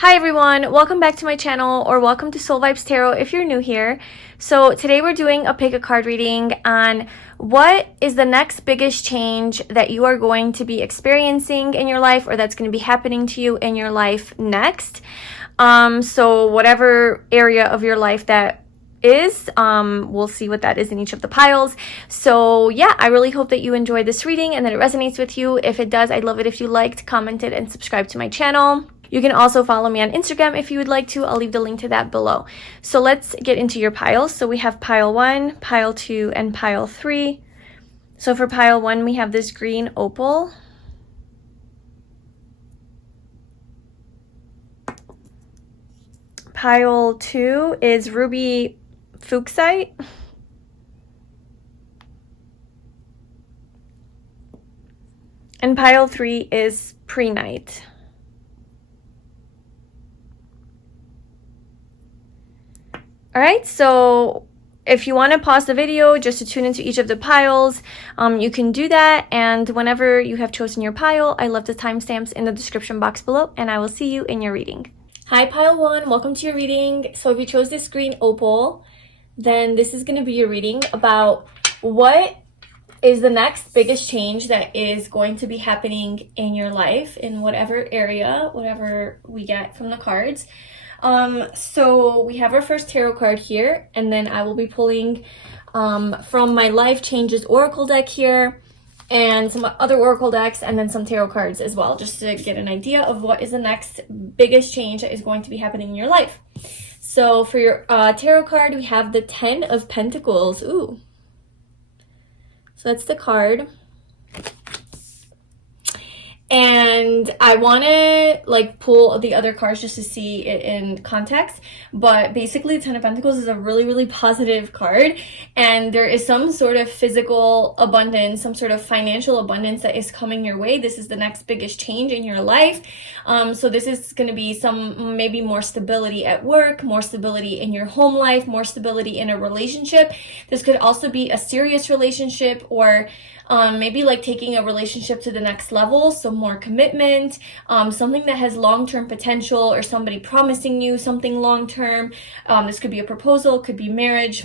Hi everyone, welcome back to my channel, or welcome to Soul Vibes Tarot if you're new here. So today we're doing a pick a card reading on what is the next biggest change that you are going to be experiencing in your life, or that's going to be happening to you in your life next. So whatever area of your life that is, we'll see what that is in each of the piles. So yeah, I really hope that you enjoyed this reading and that it resonates with you. If it does, I'd love it if you liked, commented, and subscribed to my channel. You can also follow me on Instagram if you would like to. I'll leave the link to that below. So let's get into your piles. So we have pile 1, pile 2, and pile 3. So for pile 1, we have this green opal. Pile 2 is ruby fuchsite. And pile 3 is prehnite. Alright, so if you want to pause the video just to tune into each of the piles, you can do that. And whenever you have chosen your pile, I love the timestamps in the description box below, and I will see you in your reading. Hi pile 1, welcome to your reading. So if you chose this green opal, then this is going to be your reading about what is the next biggest change that is going to be happening in your life in whatever area, whatever we get from the cards. So we have our first tarot card here, and then I will be pulling from my Life Changes Oracle deck here, and some other Oracle decks, and then some tarot cards as well, just to get an idea of what is the next biggest change that is going to be happening in your life. So for your tarot card, we have the 10 of Pentacles. Ooh. So that's the card. And I want to like pull the other cards just to see it in context, but basically 10 of Pentacles is a really positive card, and there is some sort of physical abundance, some sort of financial abundance that is coming your way. This is the next biggest change in your life. So this is going to be some maybe more stability at work, more stability in your home life, more stability in a relationship. This could also be a serious relationship, or maybe like taking a relationship to the next level, so more commitment, something that has long-term potential, or somebody promising you something long-term. This could be a proposal, could be marriage.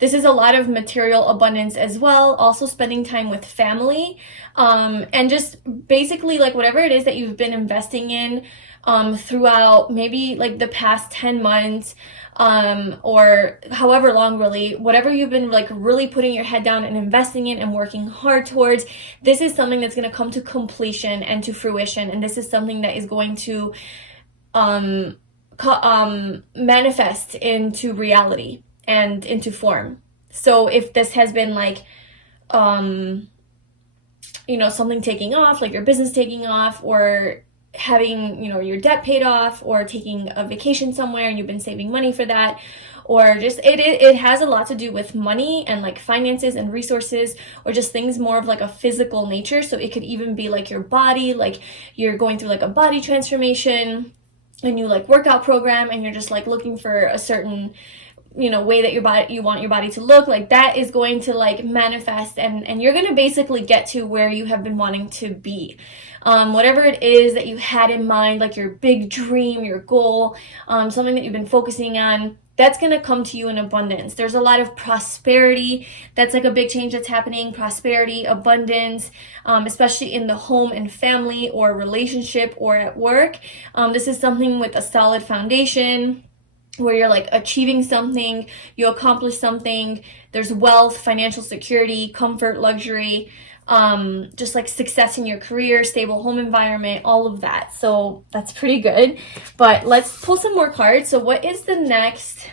This is a lot of material abundance as well, also spending time with family, and just basically like whatever it is that you've been investing in throughout maybe like the past 10 months, or however long, really, whatever you've been like really putting your head down and investing in and working hard towards, this is something that's going to come to completion and to fruition, and this is something that is going to manifest into reality and into form. So if this has been like you know, something taking off, like your business taking off, or having, you know, your debt paid off, or taking a vacation somewhere and you've been saving money for that, or just it has a lot to do with money and like finances and resources, or just things more of like a physical nature. So it could even be like your body, like you're going through like a body transformation, and you like workout program, and you're just like looking for a certain, you know, way that you want your body to look. Like that is going to like manifest, and you're going to basically get to where you have been wanting to be. Whatever it is that you had in mind, like your big dream, your goal, something that you've been focusing on, that's going to come to you in abundance. There's a lot of prosperity. That's like a big change that's happening. Prosperity, abundance, especially in the home and family, or relationship, or at work. This is something with a solid foundation, where you're like achieving something, you accomplish something. There's wealth, financial security, comfort, luxury, just like success in your career, stable home environment, all of that. So that's pretty good. But let's pull some more cards. So what is the next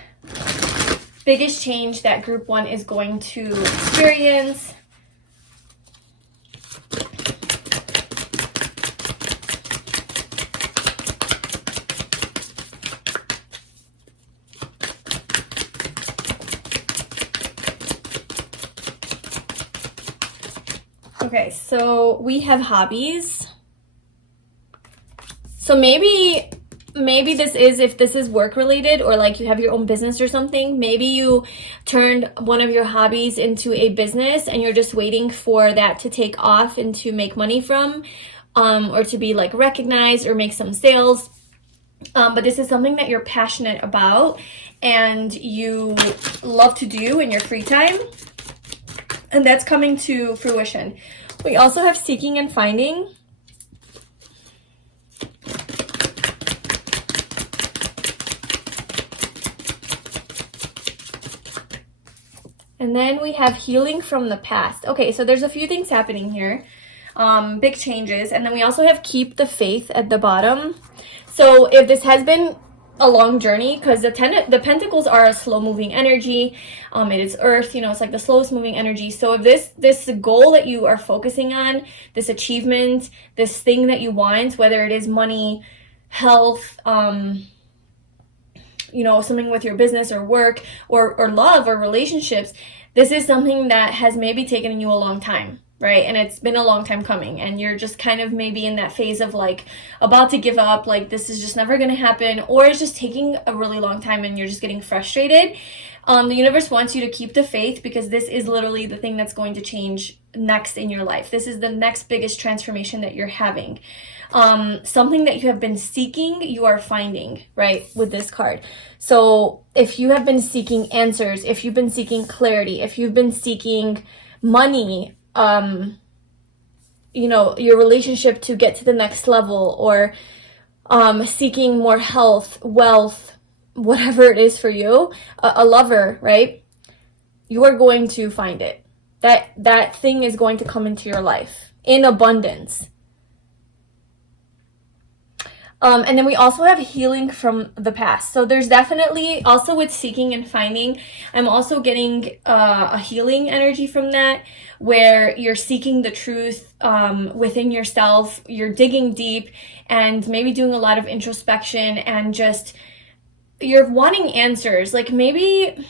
biggest change that group 1 is going to experience? Okay, so we have hobbies. So maybe this is, if this is work related, or like you have your own business or something, maybe you turned one of your hobbies into a business and you're just waiting for that to take off and to make money from. or to be like recognized or make some sales. But this is something that you're passionate about and you love to do in your free time. And that's coming to fruition. We also have seeking and finding. And then we have healing from the past. Okay, so there's a few things happening here. Big changes. And then we also have keep the faith at the bottom. So if this has been a long journey, because the pentacles are a slow-moving energy. It is earth, you know, it's like the slowest moving energy. So if this goal that you are focusing on, this achievement, this thing that you want, whether it is money, health, you know, something with your business or work or love or relationships, this is something that has maybe taken you a long time, right? And it's been a long time coming, and you're just kind of maybe in that phase of like about to give up, like this is just never going to happen, or it's just taking a really long time and you're just getting frustrated. The universe wants you to keep the faith, because this is literally the thing that's going to change next in your life. This is the next biggest transformation that you're having. Something that you have been seeking, you are finding, right, with this card. So if you have been seeking answers, if you've been seeking clarity, if you've been seeking money, you know, your relationship to get to the next level, or seeking more health, wealth, whatever it is for you, a lover, right? You are going to find it. That thing is going to come into your life in abundance. And then we also have healing from the past. So there's definitely also with seeking and finding, I'm also getting a healing energy from that, where you're seeking the truth within yourself. You're digging deep and maybe doing a lot of introspection, and just you're wanting answers. Like maybe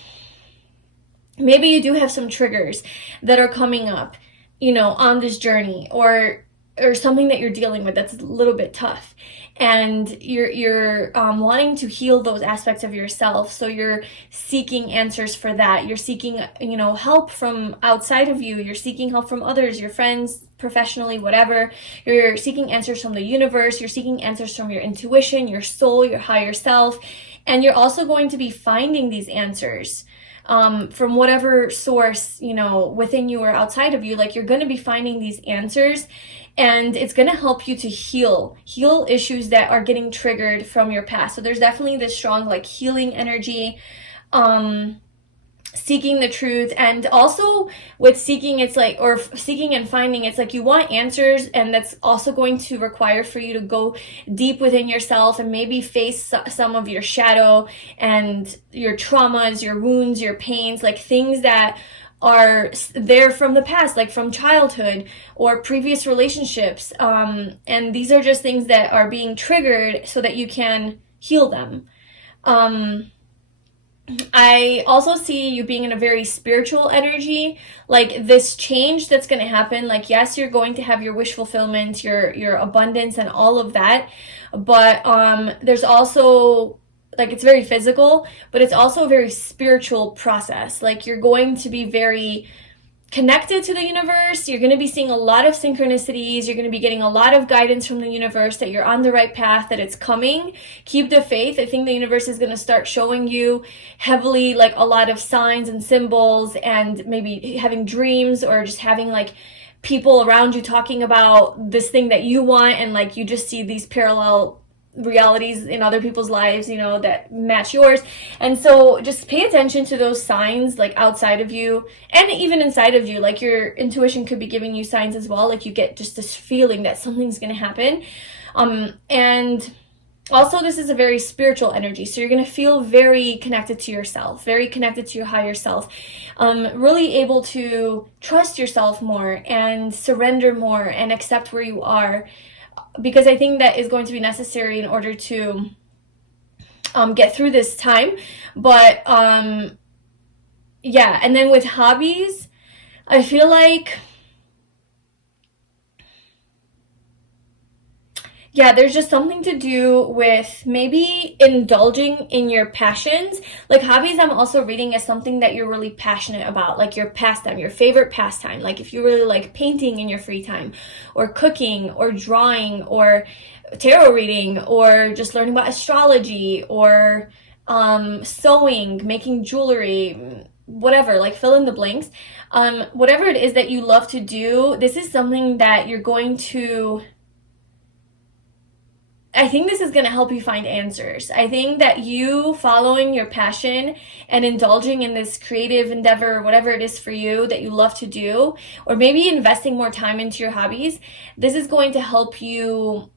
you do have some triggers that are coming up, you know, on this journey, or something that you're dealing with that's a little bit tough, and you're wanting to heal those aspects of yourself. So you're seeking answers for that. You're seeking, you know, help from outside of you. You're seeking help from others, your friends, professionally, whatever. You're seeking answers from the universe. You're seeking answers from your intuition, your soul, your higher self. And you're also going to be finding these answers from whatever source, you know, within you or outside of you. Like, you're going to be finding these answers, and it's going to help you to heal issues that are getting triggered from your past. So there's definitely this strong like healing energy, seeking the truth. And also with seeking, it's like, or seeking and finding, it's like you want answers, and that's also going to require for you to go deep within yourself and maybe face some of your shadow and your traumas, your wounds, your pains, like things that are there from the past, like from childhood or previous relationships. And these are just things that are being triggered so that you can heal them. I also see you being in a very spiritual energy, like this change that's going to happen. Like, yes, you're going to have your wish fulfillment, your abundance and all of that. But there's also, like, it's very physical, but it's also a very spiritual process. Like, you're going to be very connected to the universe. You're going to be seeing a lot of synchronicities. You're going to be getting a lot of guidance from the universe that you're on the right path, that it's coming. Keep the faith. I think the universe is going to start showing you heavily like a lot of signs and symbols, and maybe having dreams, or just having like people around you talking about this thing that you want, and like you just see these parallel realities in other people's lives, you know, that match yours. And so just pay attention to those signs, like outside of you and even inside of you. Like, your intuition could be giving you signs as well. Like, you get just this feeling that something's going to happen. And also, this is a very spiritual energy. So you're going to feel very connected to yourself, very connected to your higher self, really able to trust yourself more and surrender more and accept where you are. Because I think that is going to be necessary in order to get through this time. But yeah, and then with hobbies, I feel like yeah, there's just something to do with maybe indulging in your passions. Like hobbies, I'm also reading as something that you're really passionate about, like your pastime, your favorite pastime. Like if you really like painting in your free time, or cooking, or drawing, or tarot reading, or just learning about astrology, or sewing, making jewelry, whatever, like fill in the blanks. Whatever it is that you love to do, this is something that you're going to, I think this is going to help you find answers. I think that you following your passion and indulging in this creative endeavor, whatever it is for you that you love to do, or maybe investing more time into your hobbies, this is going to help you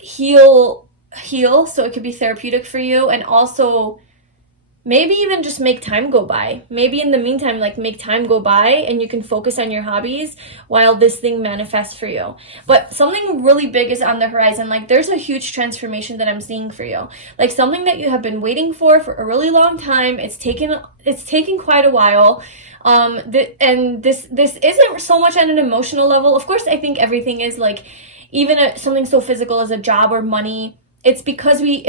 heal, so it could be therapeutic for you, and also maybe even just make time go by. Maybe in the meantime, like make time go by and you can focus on your hobbies while this thing manifests for you. But something really big is on the horizon. Like there's a huge transformation that I'm seeing for you. Like something that you have been waiting for a really long time. It's taken quite a while. And this isn't so much on an emotional level. Of course, I think everything is, like even something so physical as a job or money. It's because we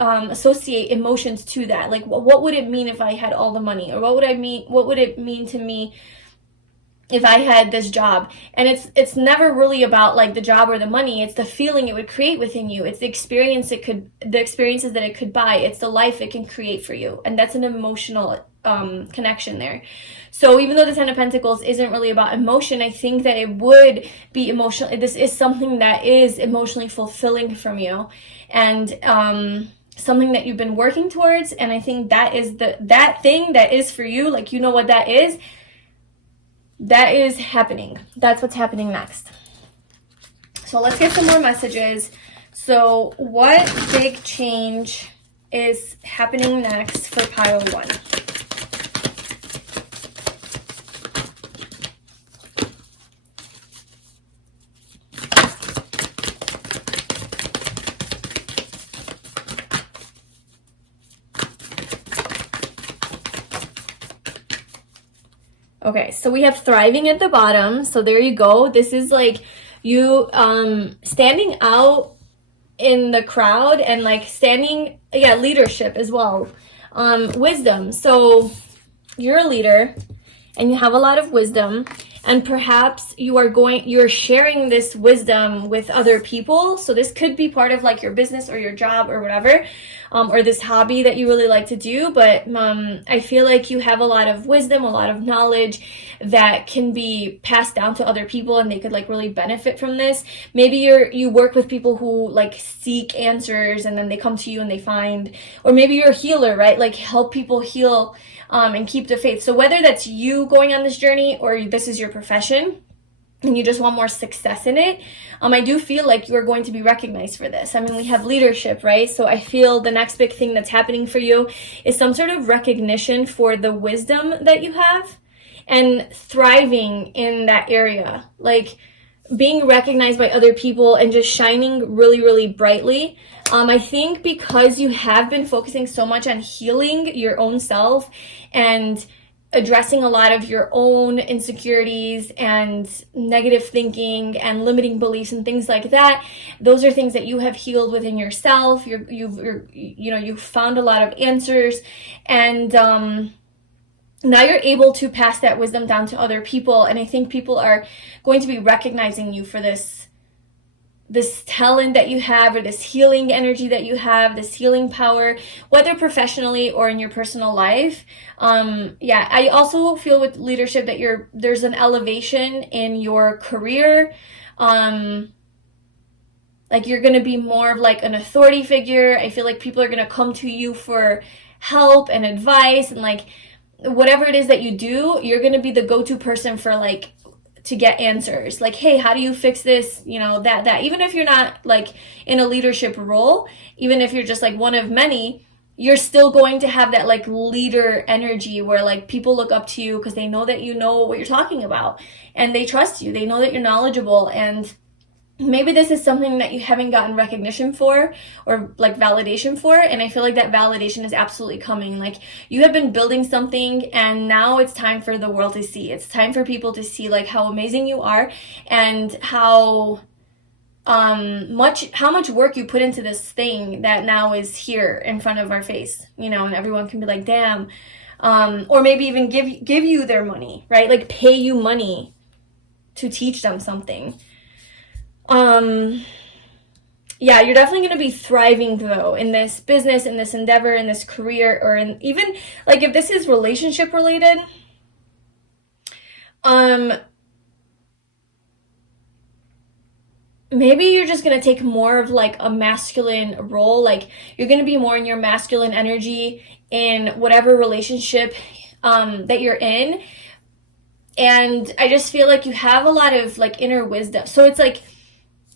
associate emotions to that. Like, what would it mean if I had all the money? Or what would it mean to me if I had this job? And it's never really about like the job or the money. It's the feeling it would create within you. It's the experiences that it could buy. It's the life it can create for you. And that's an emotional connection there. So even though the Ten of Pentacles isn't really about emotion, I think that it would be emotional. This is something that is emotionally fulfilling from you, and something that you've been working towards. And I think that is that thing that is for you. Like, you know what that is. That is happening. That's what's happening next. So let's get some more messages. So what big change is happening next for pile 1? Okay, so we have thriving at the bottom. So there you go. This is like you standing out in the crowd and like leadership as well. Wisdom. So you're a leader and you have a lot of wisdom, and perhaps you're sharing this wisdom with other people. So this could be part of like your business or your job or whatever, or this hobby that you really like to do. But I feel like you have a lot of wisdom, a lot of knowledge that can be passed down to other people, and they could like really benefit from this. Maybe you work with people who like seek answers, and then they come to you and they find, or maybe you're a healer, right? Like help people heal and keep the faith. So whether that's you going on this journey or this is your profession and you just want more success in it, I do feel like you're going to be recognized for this. I mean, we have leadership, right? So I feel the next big thing that's happening for you is some sort of recognition for the wisdom that you have and thriving in that area. Like being recognized by other people and just shining really, really brightly. I think because you have been focusing so much on healing your own self and addressing a lot of your own insecurities and negative thinking and limiting beliefs and things like that, those are things that you have healed within yourself. You've found a lot of answers, and now you're able to pass that wisdom down to other people. And I think people are going to be recognizing you for this talent that you have, or this healing energy that you have, this healing power, whether professionally or in your personal life. I also feel with leadership that there's an elevation in your career. Like you're going to be more of like an authority figure. I feel like people are going to come to you for help and advice, and like whatever it is that you do, you're going to be the go-to person for like to get answers. Like, hey, how do you fix this? That even if you're not like in a leadership role, even if you're just like one of many, you're still going to have that like leader energy where like people look up to you because they know that you know what you're talking about and they trust you. They know that you're knowledgeable, and maybe this is something that you haven't gotten recognition for or like validation for. And I feel like that validation is absolutely coming. Like you have been building something, and now it's time for the world to see. It's time for people to see like how amazing you are and how how much work you put into this thing that now is here in front of our face, you know, and everyone can be like, damn. Or maybe even give you their money, right? Like pay you money to teach them something. Yeah, you're definitely going to be thriving though in this business, in this endeavor, in this career, or in even like if this is relationship related, maybe you're just going to take more of like a masculine role. Like you're going to be more in your masculine energy in whatever relationship that you're in. And I just feel like you have a lot of like inner wisdom. So it's like,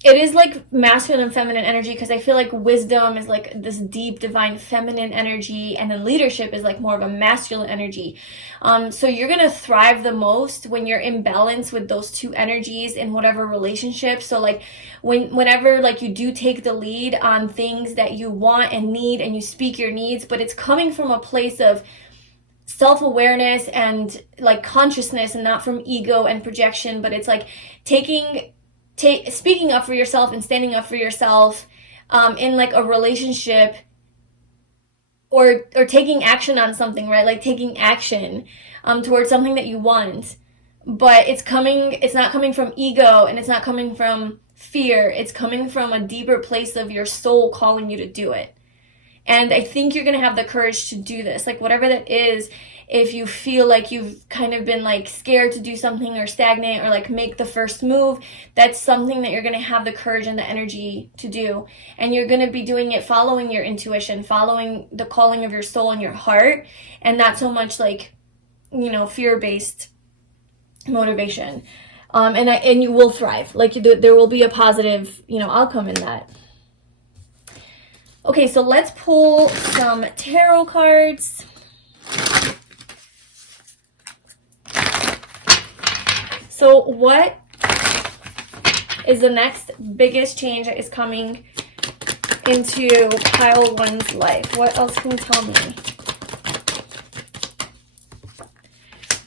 it is like masculine and feminine energy, because I feel like wisdom is like this deep, divine feminine energy, and then leadership is like more of a masculine energy. So you're going to thrive the most when you're in balance with those two energies in whatever relationship. So like whenever like you do take the lead on things that you want and need, and you speak your needs, but it's coming from a place of self-awareness and like consciousness, and not from ego and projection, but it's like speaking up for yourself and standing up for yourself in like a relationship, or taking action on something, right? Like taking action towards something that you want, but it's not coming from ego, and it's not coming from fear. It's coming from a deeper place of your soul calling you to do it. And I think you're going to have the courage to do this, like whatever that is. If you feel like you've kind of been like scared to do something, or stagnant, or like make the first move, that's something that you're going to have the courage and the energy to do. And you're going to be doing it following your intuition, following the calling of your soul and your heart, and not so much like, you know, fear-based motivation. And you will thrive. Like there will be a positive, you know, outcome in that. Okay, so let's pull some tarot cards. So what is the next biggest change that is coming into pile one's life? What else can you tell me?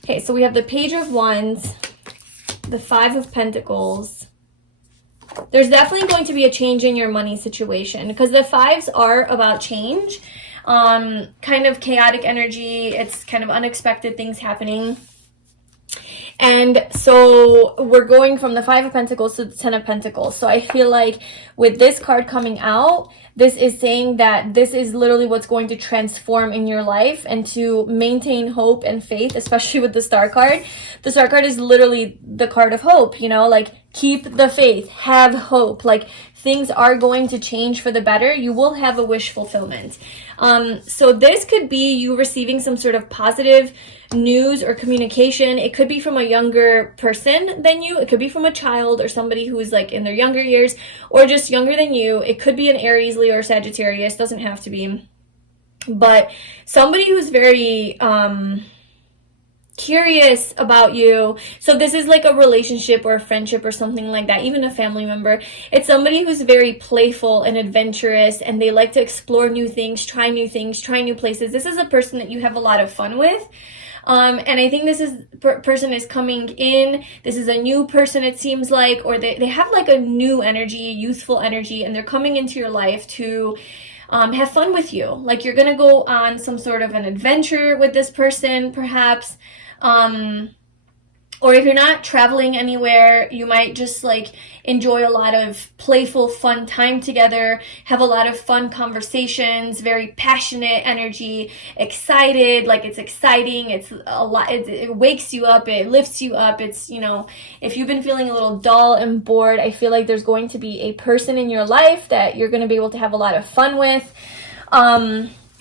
Okay, so we have the Page of Wands, the Five of Pentacles. There's definitely going to be a change in your money situation, because the fives are about change, kind of chaotic energy. It's kind of unexpected things happening. And so we're going from the Five of Pentacles to the Ten of Pentacles. So I feel like with this card coming out, this is saying that this is literally what's going to transform in your life, and to maintain hope and faith, especially with the Star card. The Star card is literally the card of hope, you know, like keep the faith, have hope, like things are going to change for the better. You will have a wish fulfillment. So this could be you receiving some sort of positive news or communication. It could be from a younger person than you. It could be from a child or somebody who is like in their younger years, or just younger than you. It could be an Aries, Leo, or Sagittarius. Doesn't have to be. But somebody who's very curious about you. So this is like a relationship or a friendship or something like that, even a family member. It's somebody who's very playful and adventurous, and they like to explore new things, try new places. This is a person that you have a lot of fun with. And I think this person is coming in. This is a new person, it seems like, or they have like a new energy, a youthful energy, and they're coming into your life to have fun with you. Like you're going to go on some sort of an adventure with this person, perhaps. Or if you're not traveling anywhere, you might just like enjoy a lot of playful, fun time together, have a lot of fun conversations, very passionate energy, excited, like it's exciting, it's a lot, it wakes you up, it lifts you up. It's, you know, if you've been feeling a little dull and bored, I feel like there's going to be a person in your life that you're going to be able to have a lot of fun with.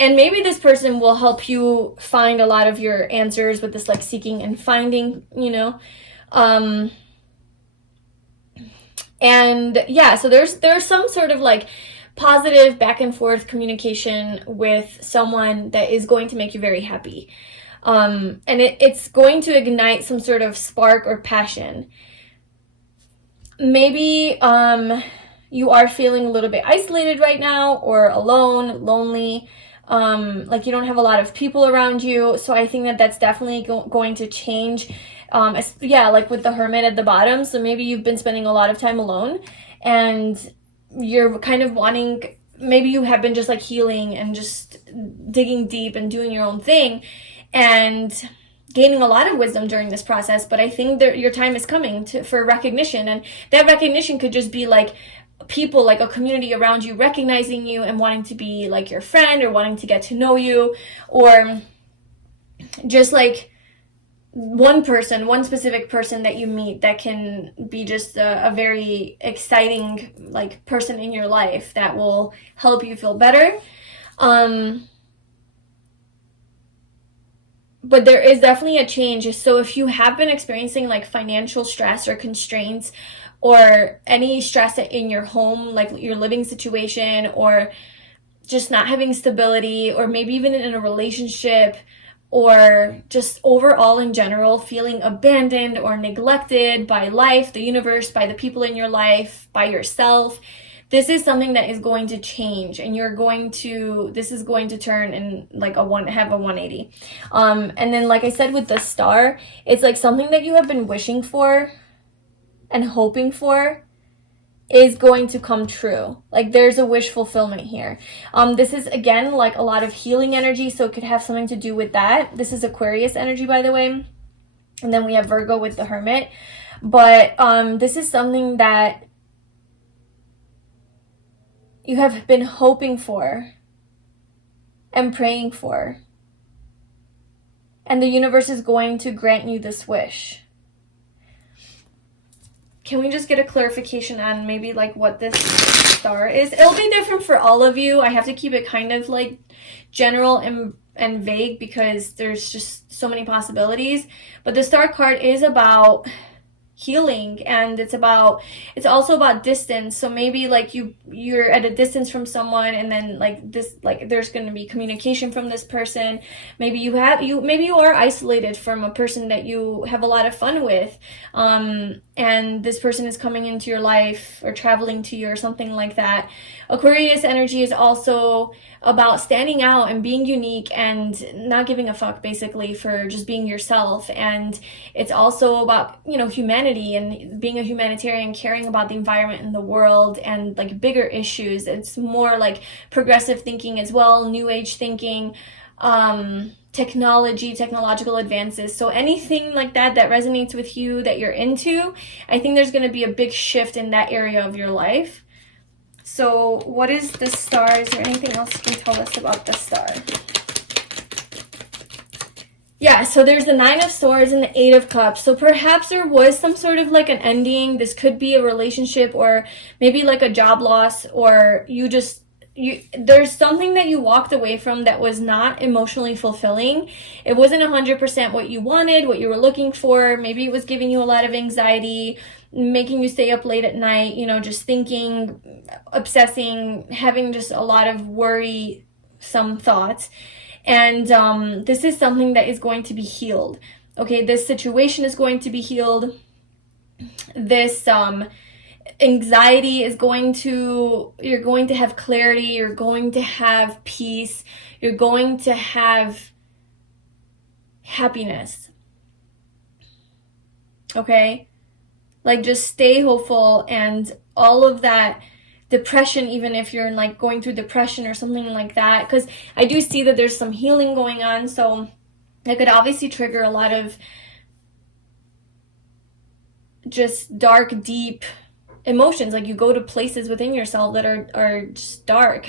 And maybe this person will help you find a lot of your answers with this like seeking and finding, you know. And yeah, so there's some sort of like positive back and forth communication with someone that is going to make you very happy. And it's going to ignite some sort of spark or passion. Maybe you are feeling a little bit isolated right now, or alone, lonely. Like you don't have a lot of people around you. So I think that that's definitely going to change. Yeah, like with the Hermit at the bottom. So maybe you've been spending a lot of time alone, and you're kind of wanting, maybe you have been just like healing and just digging deep and doing your own thing and gaining a lot of wisdom during this process, but I think that your time is coming for recognition, and that recognition could just be like people, like a community around you recognizing you and wanting to be like your friend or wanting to get to know you, or just like one specific person that you meet that can be just a very exciting like person in your life that will help you feel better. But there is definitely a change. So if you have been experiencing like financial stress or constraints, or any stress in your home, like your living situation, or just not having stability, or maybe even in a relationship, or just overall in general feeling abandoned or neglected by life, the universe, by the people in your life, by yourself, this is something that is going to change, and this is going to turn and like have a 180. And then, like I said, with the star, it's like something that you have been wishing for and hoping for is going to come true. Like there's a wish fulfillment here. This is again like a lot of healing energy, so it could have something to do with that. This is Aquarius energy, by the way. And then we have Virgo with the Hermit. But this is something that you have been hoping for and praying for. And the universe is going to grant you this wish. Can we just get a clarification on maybe like what this star is? It'll be different for all of you. I have to keep it kind of like general and vague because there's just so many possibilities. But the star card is about healing, and it's also about distance. So maybe like you're at a distance from someone, and then like there's going to be communication from this person. Maybe you are isolated from a person that you have a lot of fun with, and this person is coming into your life or traveling to you or something like that. Aquarius energy is also about standing out and being unique and not giving a fuck, basically, for just being yourself. And it's also about, humanity and being a humanitarian, caring about the environment and the world and like bigger issues. It's more like progressive thinking as well, new age thinking, technological advances. So anything like that resonates with you, that you're into, I think there's going to be a big shift in that area of your life. So what is this star? Is there anything else you can tell us about the star? Yeah, so there's the 9 of Swords and the 8 of Cups. So perhaps there was some sort of like an ending. This could be a relationship, or maybe like a job loss, or there's something that you walked away from that was not emotionally fulfilling. It wasn't 100% what you wanted, what you were looking for. Maybe it was giving you a lot of anxiety, making you stay up late at night, just thinking, obsessing, having just a lot of worrisome thoughts. And this is something that is going to be healed. Okay, this situation is going to be healed. This anxiety you're going to have clarity, you're going to have peace, you're going to have happiness. Okay? Like, just stay hopeful, and all of that depression, even if you're like going through depression or something like that, because I do see that there's some healing going on, so it could obviously trigger a lot of just dark, deep emotions. Like, you go to places within yourself that are just dark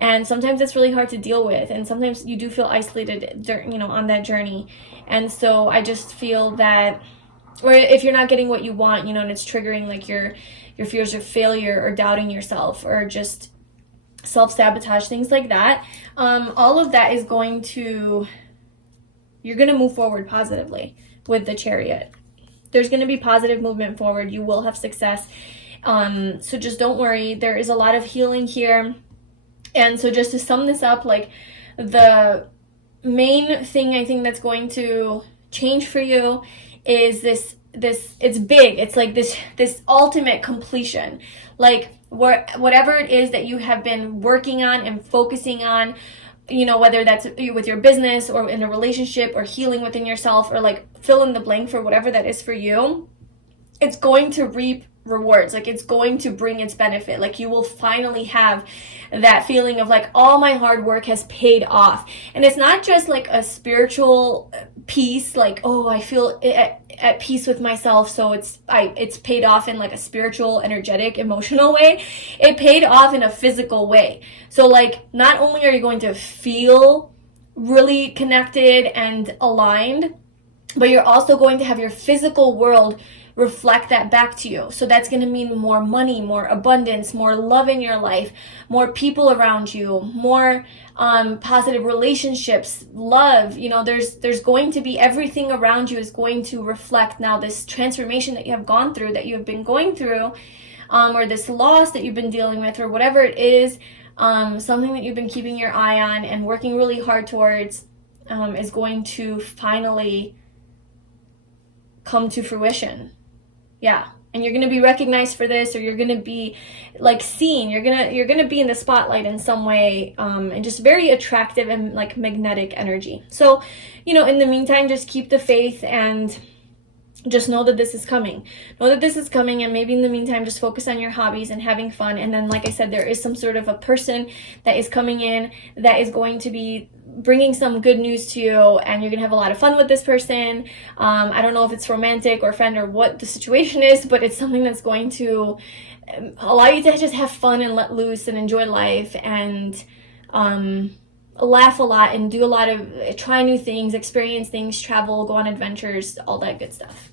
and sometimes it's really hard to deal with, and sometimes you do feel isolated on that journey. And so I just feel that, or if you're not getting what you want, and it's triggering like your fears of failure or doubting yourself or just self-sabotage, things like that, all of that is you're going to move forward positively with the Chariot. There's going to be positive movement forward. You will have success. So just don't worry. There is a lot of healing here. And so just to sum this up, like, the main thing I think that's going to change for you is this it's big. It's like this ultimate completion. Like, whatever it is that you have been working on and focusing on, whether that's with your business or in a relationship or healing within yourself, or like fill in the blank for whatever that is for you, it's going to reap rewards. Like, it's going to bring its benefit. Like, you will finally have that feeling of like, all my hard work has paid off. And it's not just like a spiritual peace, like, oh, I feel at peace with myself, so it's paid off in like a spiritual, energetic, emotional way. It paid off in a physical way. So like, not only are you going to feel really connected and aligned, but you're also going to have your physical world reflect that back to you. So that's going to mean more money, more abundance, more love in your life, more people around you, more positive relationships, love. You know, there's going to be, everything around you is going to reflect now this transformation that you have gone through, that you have been going through, or this loss that you've been dealing with, or whatever it is, something that you've been keeping your eye on and working really hard towards, is going to finally come to fruition. Yeah. And you're going to be recognized for this, or you're going to be like seen. You're going to be in the spotlight in some way, and just very attractive and like magnetic energy. So, you know, in the meantime, just keep the faith and just know that this is coming. Know that this is coming, and maybe in the meantime, just focus on your hobbies and having fun. And then, like I said, there is some sort of a person that is coming in that is going to be bringing some good news to you, and you're gonna have a lot of fun with this person. I don't know if it's romantic or friend or what the situation is, but it's something that's going to allow you to just have fun and let loose and enjoy life, and laugh a lot and do a lot of, try new things, experience things, travel, go on adventures, all that good stuff.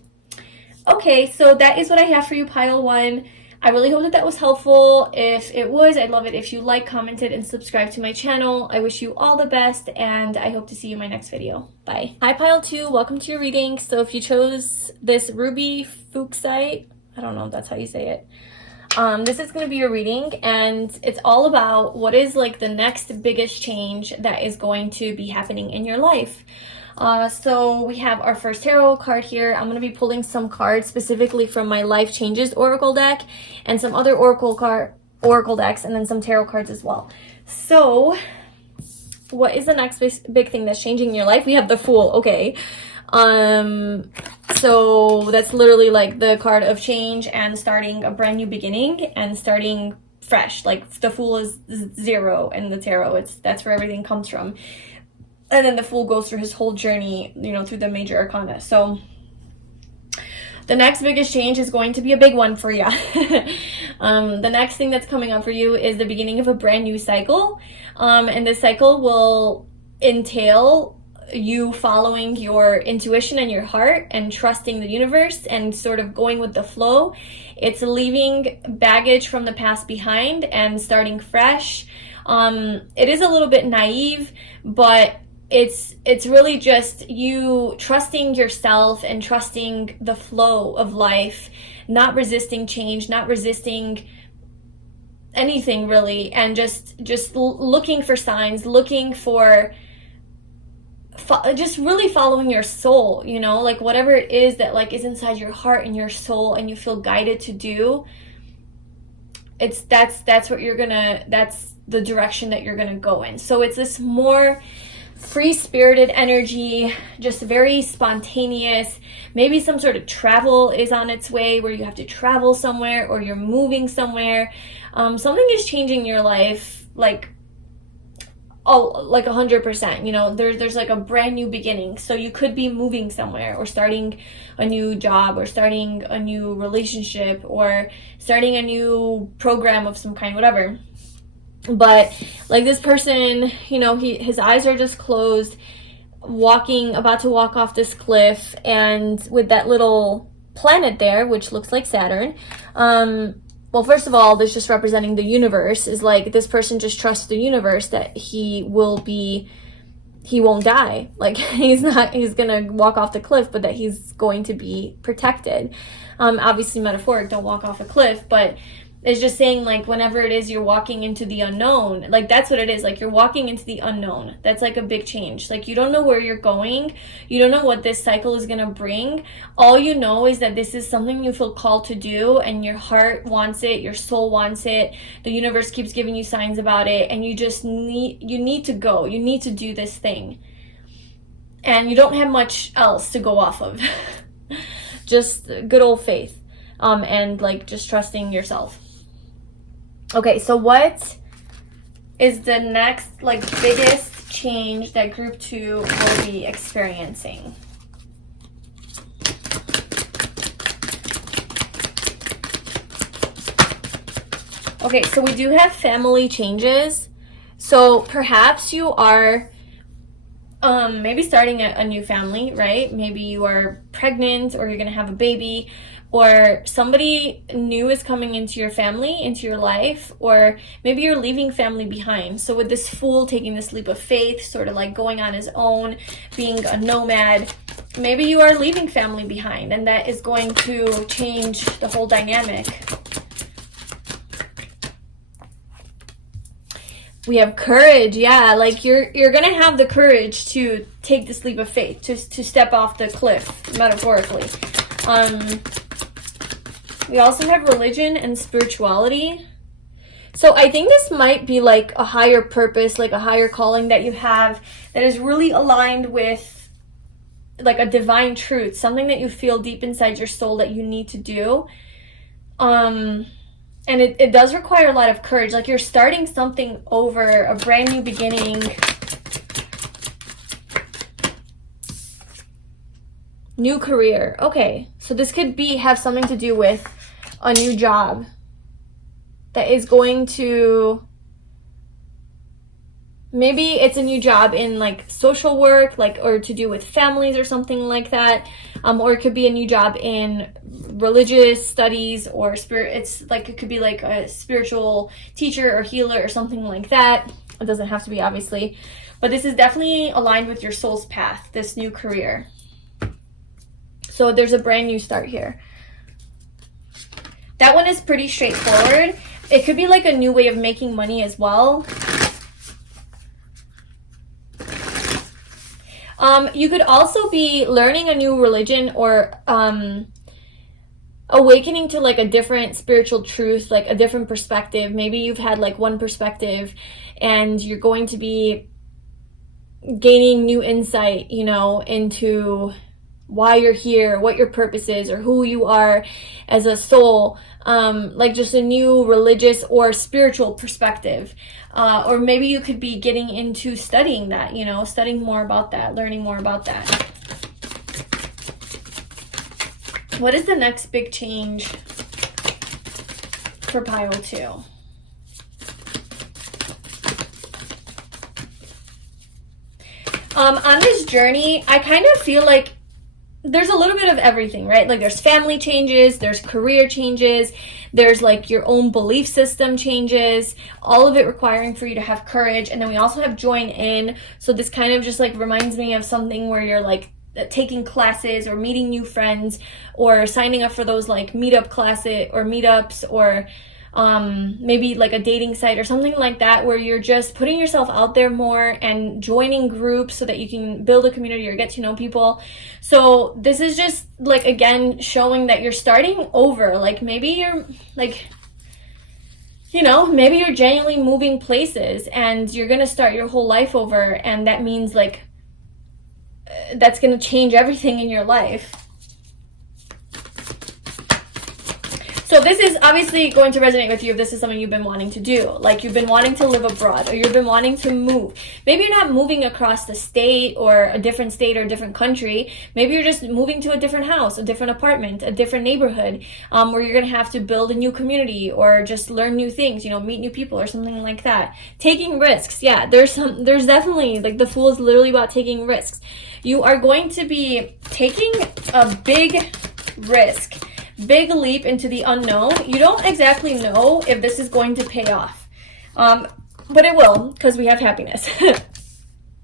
Okay, so that is what I have for you, pile one. I really hope that that was helpful. If it was, I'd love it if you like, commented, and subscribe to my channel. I wish you all the best, and I hope to see you in my next video. Bye. Hi, pile two. Welcome to your reading. So if you chose this ruby fuchsite, I don't know if that's how you say it, this is going to be your reading, and it's all about what is like the next biggest change that is going to be happening in your life. So we have our first tarot card here. I'm going to be pulling some cards specifically from my Life Changes Oracle deck and some other Oracle decks, and then some tarot cards as well. So what is the next big thing that's changing in your life? We have the Fool. Okay. So that's literally like the card of change and starting a brand new beginning and starting fresh. Like the Fool is 0 in the tarot. That's where everything comes from. And then the Fool goes through his whole journey, you know, through the major arcana. So the next biggest change is going to be a big one for you. The next thing that's coming up for you is the beginning of a brand new cycle. And this cycle will entail you following your intuition and your heart and trusting the universe and sort of going with the flow. It's leaving baggage from the past behind and starting fresh. It is a little bit naive, but it's really just you trusting yourself and trusting the flow of life, not resisting change, not resisting anything really, and just looking for signs, looking for just really following your soul, you know, like whatever it is that like is inside your heart and your soul and you feel guided to do. That's what you're gonna, that's the direction that you're gonna go in. So it's this more free-spirited energy, just very spontaneous. Maybe some sort of travel is on its way where you have to travel somewhere or you're moving somewhere. Something is changing your life, like 100%, you know, there's like a brand new beginning. So you could be moving somewhere or starting a new job or starting a new relationship or starting a new program of some kind, whatever. But like this person, you know, his eyes are just closed, about to walk off this cliff, and with that little planet there, which looks like Saturn. Well, first of all, this just representing the universe is like this person just trusts the universe that he won't die. Like he's gonna walk off the cliff, but that he's going to be protected. Obviously metaphoric, don't walk off a cliff, but it's just saying like whenever it is you're walking into the unknown, like that's what it is, like you're walking into the unknown. That's like a big change. Like you don't know where you're going, you don't know what this cycle is gonna bring. All you know is that this is something you feel called to do, and your heart wants it, your soul wants it, the universe keeps giving you signs about it, and you need to go, you need to do this thing, and you don't have much else to go off of. Just good old faith. and like just trusting yourself. Okay, so what is the next like biggest change that group 2 will be experiencing? Okay, so we do have family changes. So perhaps you are maybe starting a new family, right? Maybe you are pregnant, or you're going to have a baby, or somebody new is coming into your family, into your life, or maybe you're leaving family behind. So with this Fool taking this leap of faith, sort of like going on his own, being a nomad, maybe you are leaving family behind, and that is going to change the whole dynamic. We have courage. Yeah, like you're gonna have the courage to take this leap of faith, to step off the cliff, metaphorically. We also have religion and spirituality. So I think this might be like a higher purpose, like a higher calling that you have that is really aligned with like a divine truth, something that you feel deep inside your soul that you need to do. And it does require a lot of courage. Like you're starting something over, a brand new beginning. New career. Okay, so this could have something to do with a new job that is going to, maybe it's a new job in like social work, like, or to do with families or something like that. Or it could be a new job in religious studies or spirit. It's like, it could be like a spiritual teacher or healer or something like that. It doesn't have to be, obviously, but this is definitely aligned with your soul's path, this new career. So there's a brand new start here. That one is pretty straightforward. It could be like a new way of making money as well. You could also be learning a new religion, or awakening to like a different spiritual truth, like a different perspective. Maybe you've had like one perspective and you're going to be gaining new insight, you know, into why you're here, what your purpose is, or who you are as a soul. Like just a new religious or spiritual perspective. Or maybe you could be getting into studying that, you know, studying more about that, learning more about that. What is the next big change for pile 2? On this journey, I kind of feel like there's a little bit of everything, right? Like there's family changes, there's career changes, there's like your own belief system changes, all of it requiring for you to have courage. And then we also have join in. So this kind of just like reminds me of something where you're like taking classes or meeting new friends, or signing up for those like meetup classes or meetups, or maybe like a dating site or something like that, where you're just putting yourself out there more and joining groups so that you can build a community or get to know people. So this is just like, again, showing that you're starting over. Like maybe you're like, you know, maybe you're genuinely moving places and you're going to start your whole life over. And that means like, that's going to change everything in your life. So this is obviously going to resonate with you if this is something you've been wanting to do. Like you've been wanting to live abroad, or you've been wanting to move. Maybe you're not moving across the state or a different state or a different country. Maybe you're just moving to a different house, a different apartment, a different neighborhood, where you're going to have to build a new community or just learn new things, you know, meet new people or something like that. Taking risks. Yeah, there's definitely, like the Fool is literally about taking risks. You are going to be taking a big risk. Big leap into the unknown. You don't exactly know if this is going to pay off, but it will, because we have happiness.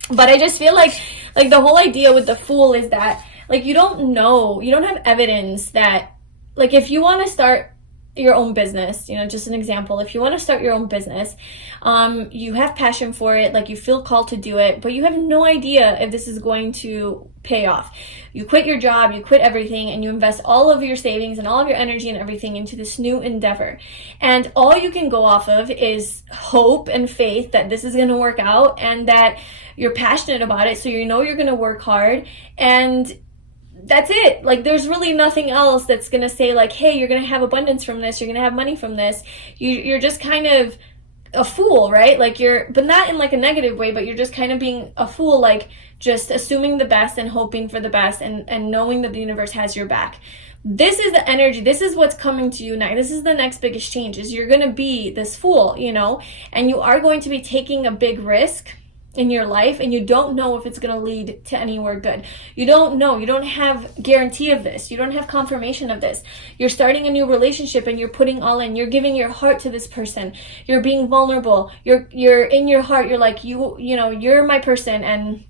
But I just feel like the whole idea with the Fool is that like you don't know, you don't have evidence that, like, if you want to start your own business, you know, just an example, if you want to start your own business, you have passion for it, like you feel called to do it, but you have no idea if this is going to pay off. You quit your job, you quit everything, and you invest all of your savings and all of your energy and everything into this new endeavor. And all you can go off of is hope and faith that this is going to work out and that you're passionate about it. So you know you're going to work hard, and that's it. Like, there's really nothing else that's gonna say like, hey, you're gonna have abundance from this, you're gonna have money from this. You're just kind of a fool, right? Like, but not in like a negative way, but you're just kind of being a fool, like just assuming the best and hoping for the best, and knowing that the universe has your back. This is the energy. This is what's coming to you now. This is the next biggest change, is you're going to be this fool, you know, and you are going to be taking a big risk in your life, and you don't know if it's going to lead to anywhere good. You don't know. You don't have guarantee of this. You don't have confirmation of this. You're starting a new relationship and you're putting all in. You're giving your heart to this person. You're being vulnerable. You're in your heart. You're like, you know, you're my person, and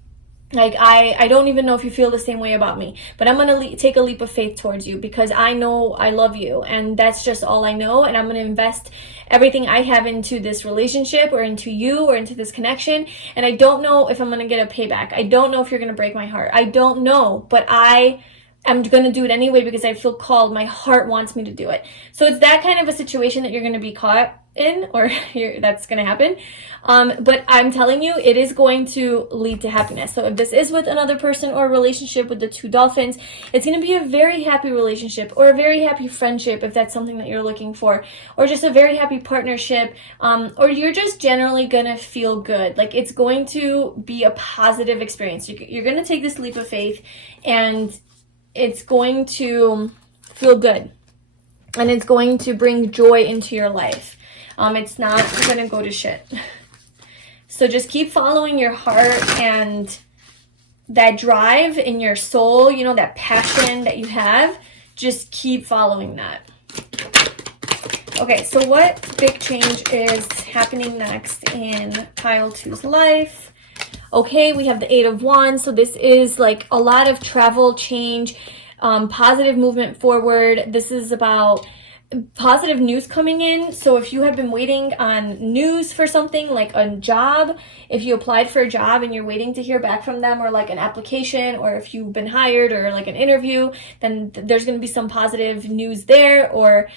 like, I don't even know if you feel the same way about me, but I'm going to take a leap of faith towards you, because I know I love you, and that's just all I know, and I'm going to invest everything I have into this relationship, or into you, or into this connection, and I don't know if I'm going to get a payback. I don't know if you're going to break my heart. I don't know, but I'm going to do it anyway because I feel called. My heart wants me to do it. So it's that kind of a situation that you're going to be caught in, or that's going to happen. But I'm telling you, it is going to lead to happiness. So if this is with another person or a relationship with the two dolphins, it's going to be a very happy relationship, or a very happy friendship if that's something that you're looking for, or just a very happy partnership, or you're just generally going to feel good. Like, it's going to be a positive experience. You're going to take this leap of faith, and it's going to feel good, and it's going to bring joy into your life. It's not going to go to shit. So just keep following your heart and that drive in your soul, you know, that passion that you have. Just keep following that. Okay, so what big change is happening next in pile 2's life? Okay, we have the 8 of Wands. So this is like a lot of travel, change, positive movement forward. This is about positive news coming in. So if you have been waiting on news for something, like a job, if you applied for a job and you're waiting to hear back from them, or like an application, or if you've been hired, or like an interview, then there's going to be some positive news there, or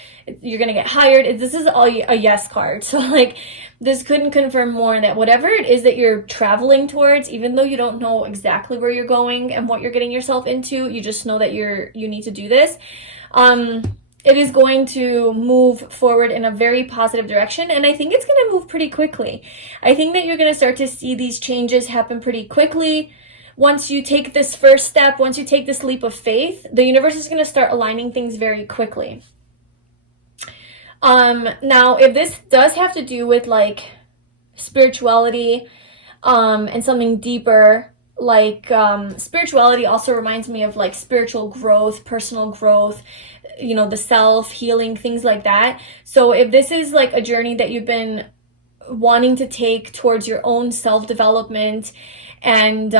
you're going to get hired. This is all a yes card. So like, this couldn't confirm more that whatever it is that you're traveling towards, even though you don't know exactly where you're going and what you're getting yourself into, you just know that you need to do this. It is going to move forward in a very positive direction, and I think it's going to move pretty quickly. I think that you're going to start to see these changes happen pretty quickly. Once you take this first step, once you take this leap of faith, the universe is going to start aligning things very quickly. Now, if this does have to do with like spirituality, and something deeper, like spirituality also reminds me of like spiritual growth, personal growth, you know, the self, healing, things like that. So if this is like a journey that you've been wanting to take towards your own self-development and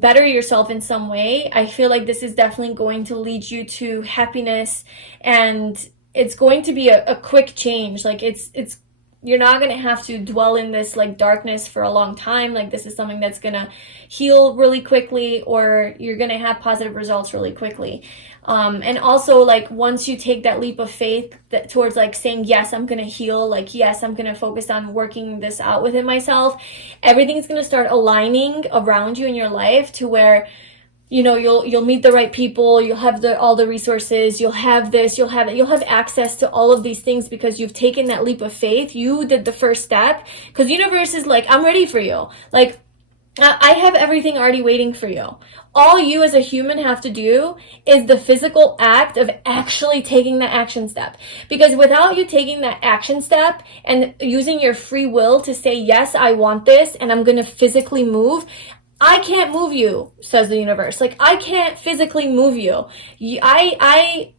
better yourself in some way, I feel like this is definitely going to lead you to happiness, and it's going to be a quick change. Like, it's you're not going to have to dwell in this like darkness for a long time. Like, this is something that's going to heal really quickly, or you're going to have positive results really quickly. And also, like, once you take that leap of faith towards like saying, yes, I'm going to heal, like, yes, I'm going to focus on working this out within myself, everything's going to start aligning around you in your life to where, you know, you'll meet the right people, you'll have all the resources, you'll have this, you'll have access to all of these things because you've taken that leap of faith. You did the first step, because the universe is like, I'm ready for you. Like, I have everything already waiting for you. All you as a human have to do is the physical act of actually taking the action step. Because without you taking that action step and using your free will to say, yes, I want this, and I'm going to physically move, I can't move you, says the universe. Like, I can't physically move you. I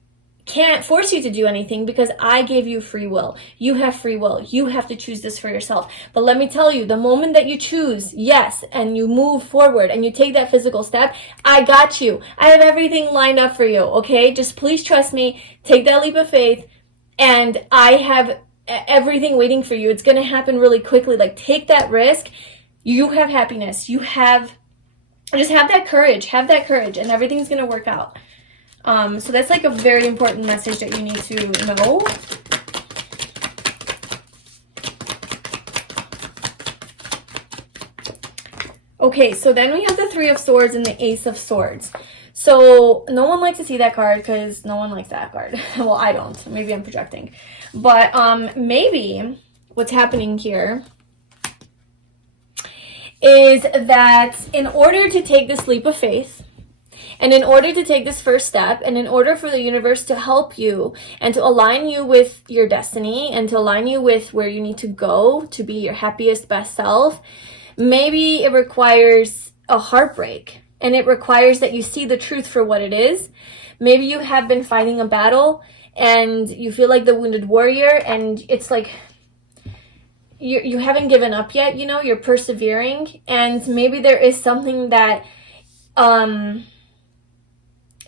can't force you to do anything because I gave you free will. You have free will. You have to choose this for yourself. But let me tell you, the moment that you choose yes, and you move forward and you take that physical step, I got you. I have everything lined up for you, okay? Just please trust me. Take that leap of faith, and I have everything waiting for you. It's going to happen really quickly. Like, take that risk. You have happiness. Just have that courage. Have that courage, and everything's going to work out. So that's like a very important message that you need to know. Okay, so then we have the 3 of Swords and the Ace of Swords. So no one likes to see that card because no one likes that card. Well, I don't. Maybe I'm projecting. But maybe what's happening here is that in order to take this leap of faith, and in order to take this first step, and in order for the universe to help you and to align you with your destiny and to align you with where you need to go to be your happiest, best self, maybe it requires a heartbreak, and it requires that you see the truth for what it is. Maybe you have been fighting a battle and you feel like the wounded warrior, and it's like you haven't given up yet, you know, you're persevering, and maybe there is something that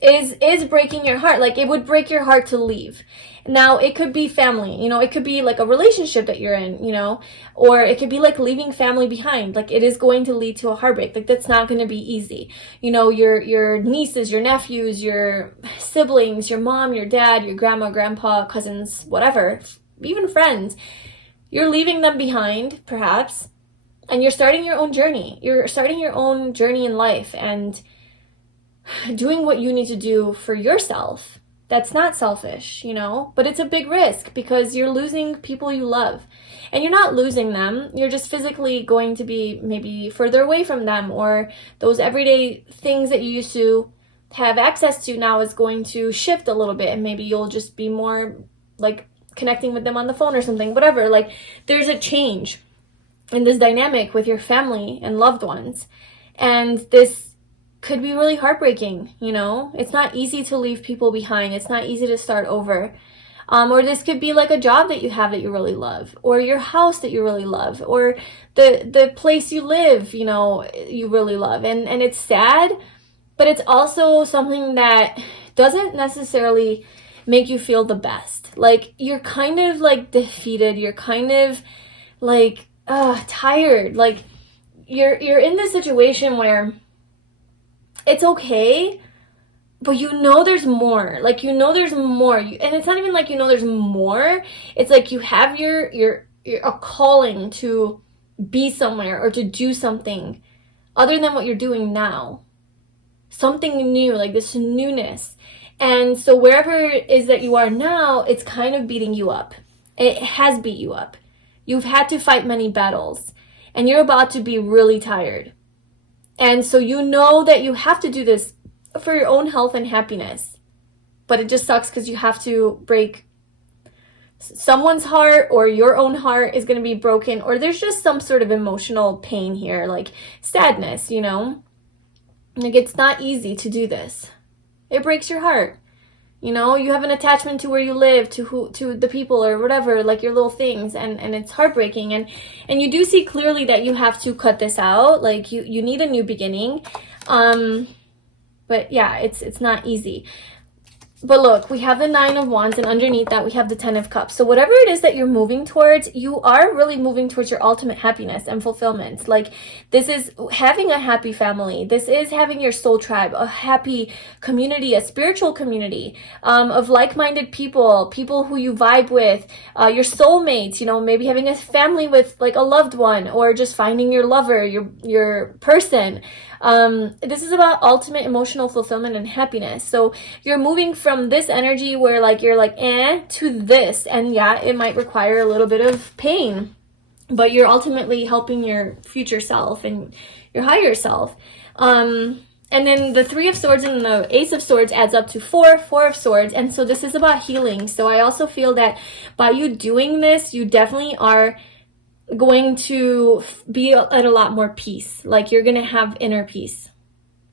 is breaking your heart. Like, it would break your heart to leave. Now, it could be family, you know, it could be like a relationship that you're in, you know, or it could be like leaving family behind. Like, it is going to lead to a heartbreak. Like, that's not going to be easy. You know, your nieces, your nephews, your siblings, your mom, your dad, your grandma, grandpa, cousins, whatever, even friends, you're leaving them behind, perhaps, and you're starting your own journey. You're starting your own journey in life and doing what you need to do for yourself. That's not selfish, you know, but it's a big risk because you're losing people you love, and you're not losing them. You're just physically going to be maybe further away from them, or those everyday things that you used to have access to now is going to shift a little bit, and maybe you'll just be more like connecting with them on the phone or something, whatever. Like, there's a change in this dynamic with your family and loved ones, and this could be really heartbreaking, you know? It's not easy to leave people behind. It's not easy to start over. Or this could be like a job that you have that you really love, or your house that you really love, or the place you live, you know, you really love. And it's sad, but it's also something that doesn't necessarily make you feel the best. Like, you're kind of like defeated. You're kind of like tired. Like, you're in this situation where it's okay, but you know there's more. Like, you know there's more. And it's not even like you know there's more. It's like you have your a calling to be somewhere or to do something other than what you're doing now. Something new, like this newness. And so wherever it is that you are now, it's kind of beating you up. It has beat you up. You've had to fight many battles, and you're about to be really tired. And so you know that you have to do this for your own health and happiness. But it just sucks because you have to break someone's heart, or your own heart is going to be broken, or there's just some sort of emotional pain here, like sadness, you know? Like, it's not easy to do this. It breaks your heart. You know, you have an attachment to where you live, to the people or whatever, like your little things, and it's heartbreaking. And you do see clearly that you have to cut this out. Like, you need a new beginning. But yeah, it's not easy. But look, we have the 9 of Wands, and underneath that we have the 10 of Cups. So whatever it is that you're moving towards, you are really moving towards your ultimate happiness and fulfillment. Like, this is having a happy family. This is having your soul tribe, a happy community, a spiritual community of like-minded people who you vibe with, your soulmates, you know, maybe having a family with like a loved one, or just finding your lover, your person. This is about ultimate emotional fulfillment and happiness. So you're moving from this energy where like you're like to this, and yeah, it might require a little bit of pain, but you're ultimately helping your future self and your higher self. And then the 3 of Swords and the Ace of Swords adds up to 4 of Swords, and so this is about healing. So I also feel that by you doing this, you definitely are going to be at a lot more peace. Like, you're going to have inner peace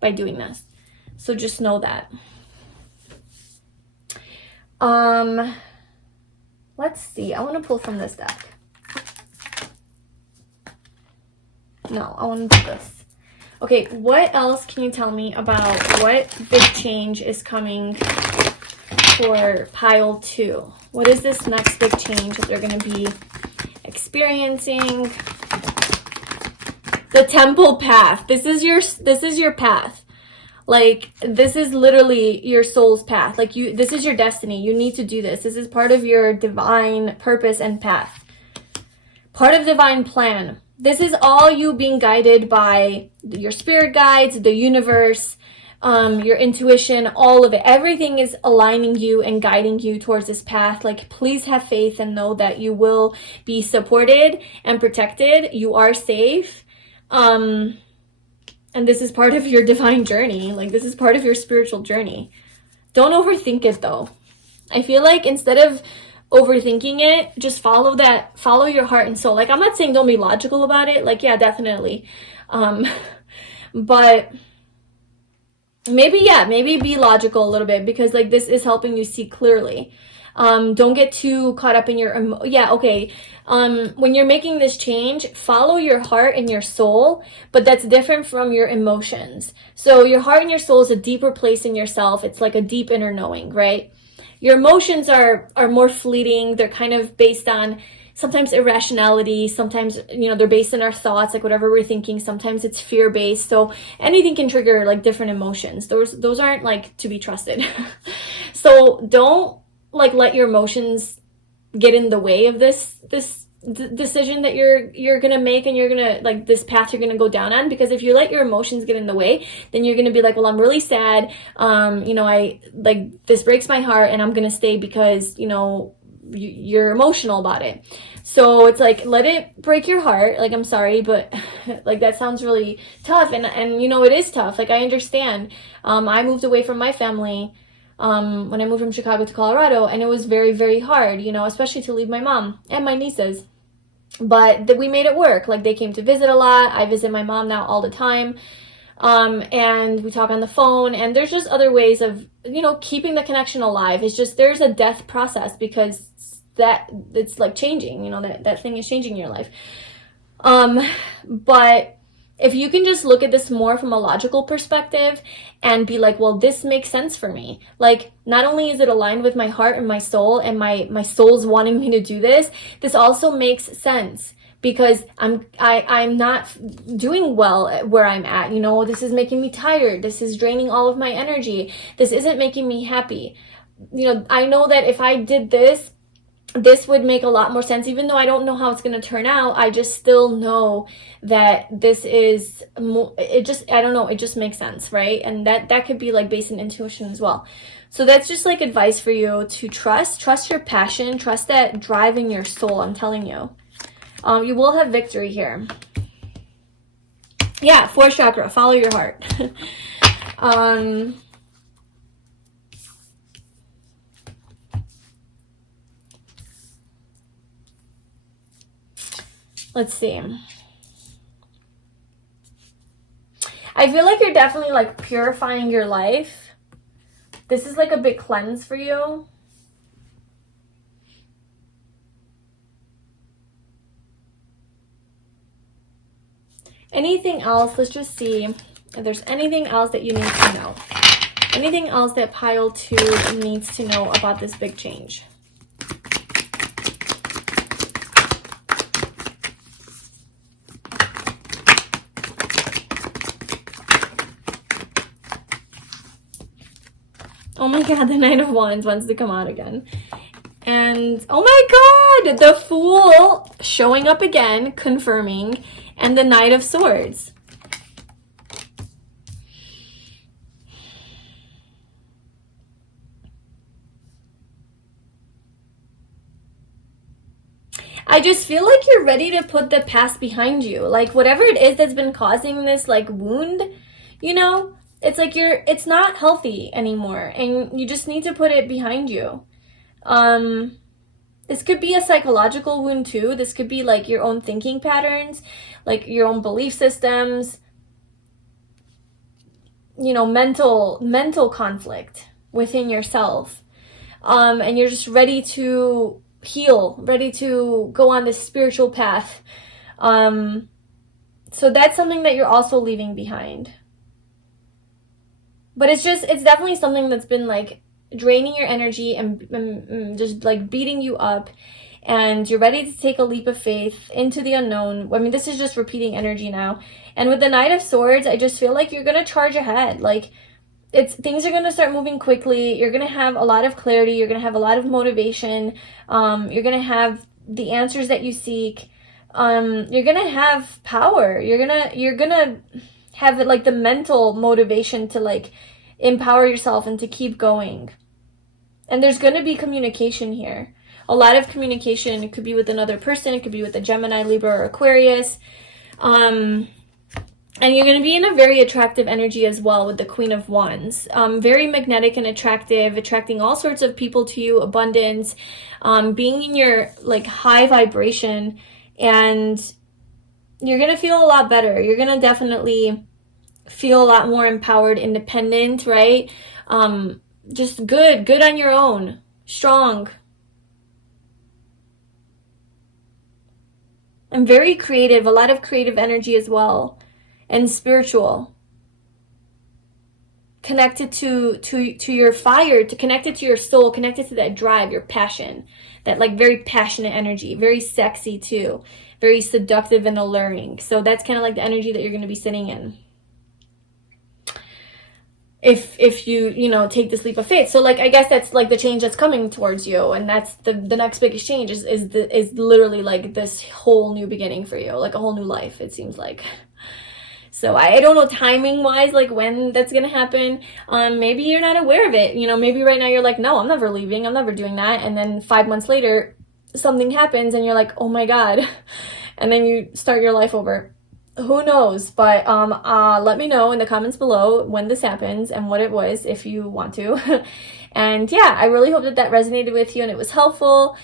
by doing this. So just know that. Let's see. I want to pull from this deck. No, I want to do this. Okay, what else can you tell me about what big change is coming for pile 2? What is this next big change that they're going to be experiencing? The temple path. This is your path. Like, this is literally your soul's path. Like, this is your destiny. You need to do this. This is part of your divine purpose and path. Part of divine plan. This is all you being guided by your spirit guides, the universe, your intuition, all of it. Everything is aligning you and guiding you towards this path. Like, please have faith and know that you will be supported and protected. You are safe. And this is part of your divine journey. Like, this is part of your spiritual journey. Don't overthink it though. I feel like instead of overthinking it, just follow your heart and soul. Like, I'm not saying don't be logical about it. Like, yeah, definitely. But maybe be logical a little bit, because like this is helping you see clearly. Don't get too caught up in your when you're making this change, follow your heart and your soul, but that's different from your emotions. So your heart and your soul is a deeper place in yourself. It's like a deep inner knowing, right? Your emotions are more fleeting. They're kind of based on sometimes irrationality, sometimes, they're based on our thoughts, like whatever we're thinking. Sometimes it's fear-based. So anything can trigger like different emotions. Those aren't like to be trusted. So don't like let your emotions get in the way of this decision that you're gonna make, and you're gonna like this path you're gonna go down on. Because if you let your emotions get in the way, then you're gonna be like, well, I'm really sad, I like this breaks my heart, and I'm gonna stay because you're emotional about it. So it's like, let it break your heart. Like, I'm sorry, but like that sounds really tough, and it is tough. Like, I understand. I moved away from my family when I moved from Chicago to Colorado, and it was very, very hard, especially to leave my mom and my nieces. But we made it work. Like, they came to visit a lot. I visit my mom now all the time. And we talk on the phone, and there's just other ways of, keeping the connection alive. It's just, there's a death process, because that it's like changing, that thing is changing in your life. But if you can just look at this more from a logical perspective and be like, well, this makes sense for me. Like, not only is it aligned with my heart and my soul, and my soul's wanting me to do this, this also makes sense because I'm not doing well where I'm at. This is making me tired. This is draining all of my energy. This isn't making me happy. I know that if I did this would make a lot more sense. Even though I don't know how it's going to turn out, I just still know that this is it just makes sense, right? And that could be like based in intuition as well. So that's just like advice for you to trust your passion, trust that drive in your soul. I'm telling you, you will have victory here. Yeah, fourth chakra, follow your heart. Let's see. I feel like you're definitely like purifying your life. This is like a big cleanse for you. Anything else? Let's just see if there's anything else that you need to know. Anything else that pile 2 needs to know about this big change. Oh my god, the Knight of Wands wants to come out again. And oh my god, the Fool showing up again, confirming, and the Knight of Swords. I just feel like you're ready to put the past behind you. Like, whatever it is that's been causing this like wound, it's like it's not healthy anymore, and you just need to put it behind you. This could be a psychological wound too. This could be like your own thinking patterns, like your own belief systems, mental conflict within yourself. And you're just ready to heal, ready to go on this spiritual path. So that's something that you're also leaving behind. But it's definitely something that's been like draining your energy and just like beating you up, and you're ready to take a leap of faith into the unknown. I mean, this is just repeating energy now. And with the Knight of Swords, I just feel like you're going to charge ahead. Like, things are going to start moving quickly. You're going to have a lot of clarity. You're going to have a lot of motivation. You're going to have the answers that you seek. You're going to have power. You're going to have like the mental motivation to like empower yourself and to keep going. And there's going to be communication here. A lot of communication. It could be with another person. It could be with a Gemini, Libra, or Aquarius. And you're going to be in a very attractive energy as well with the Queen of Wands. Very magnetic and attractive, attracting all sorts of people to you, abundance, being in your like high vibration, and you're going to feel a lot better. You're going to definitely feel a lot more empowered, independent, right? Just good on your own, strong. And very creative, a lot of creative energy as well. And spiritual, connected to your fire, connected to your soul, connected to that drive, your passion, that like very passionate energy, very sexy too, very seductive and alluring. So that's kind of like the energy that you're going to be sitting in if you take this leap of faith. So like, I guess that's like the change that's coming towards you, and that's the next biggest change is literally like this whole new beginning for you, like a whole new life, it seems like. So I don't know timing wise, like when that's going to happen. Maybe you're not aware of it. Maybe right now you're like, no, I'm never leaving. I'm never doing that. And then 5 months later, something happens and you're like, oh my God. And then you start your life over. Who knows? But let me know in the comments below when this happens and what it was, if you want to. And yeah, I really hope that resonated with you and it was helpful.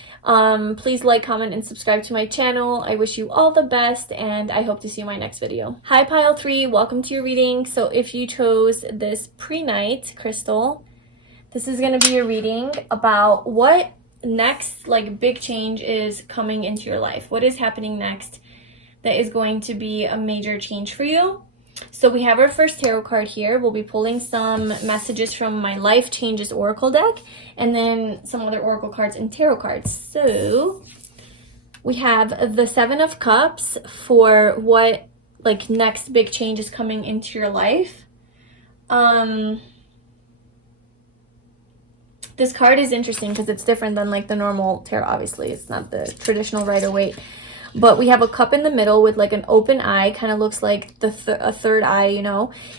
Please like, comment, and subscribe to my channel. I wish you all the best, and I hope to see you in my next video. Hi, Pile 3. Welcome to your reading. So if you chose this prehnite crystal, this is going to be a reading about what next, like, big change is coming into your life. What is happening next that is going to be a major change for you? So we have our first tarot card here. We'll be pulling some messages from my Life Changes Oracle deck, and then some other Oracle cards and tarot cards. So we have the 7 of Cups for what like next big change is coming into your life. This card is interesting because it's different than like the normal tarot. Obviously, it's not the traditional Rider-Waite. But we have a cup in the middle with like an open eye, kind of looks like a third eye,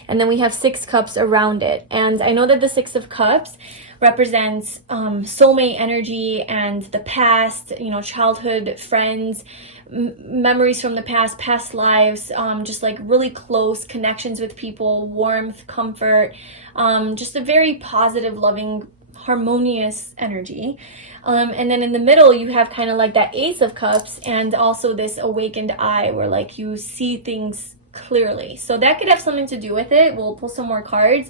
and then we have 6 cups around it. And I know that the 6 of Cups represents soulmate energy and the past, childhood friends, memories from the past lives, just like really close connections with people, warmth, comfort, just a very positive, loving, harmonious energy. And then in the middle you have kind of like that Ace of Cups and also this awakened eye where like you see things clearly. So that could have something to do with it. We'll pull some more cards.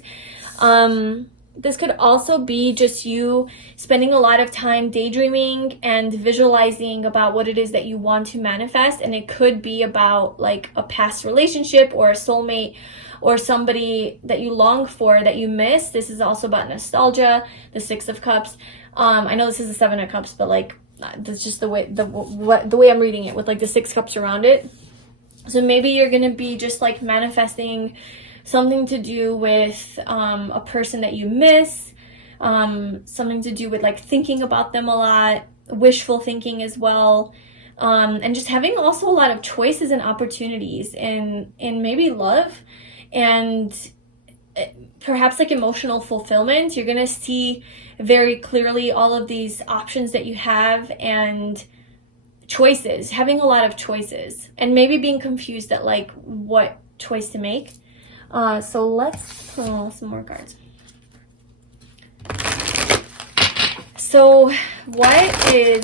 This could also be just you spending a lot of time daydreaming and visualizing about what it is that you want to manifest. And it could be about like a past relationship or a soulmate or somebody that you long for that you miss. This is also about nostalgia, the 6 of Cups. I know this is the 7 of Cups, but like that's just the way I'm reading it with like the 6 cups around it. So maybe you're gonna be just like manifesting something to do with a person that you miss, something to do with like thinking about them a lot, wishful thinking as well, and just having also a lot of choices and opportunities in maybe love and perhaps like emotional fulfillment. You're gonna see very clearly all of these options that you have and choices, having a lot of choices, and maybe being confused at like what choice to make. So let's pull some more cards. So what is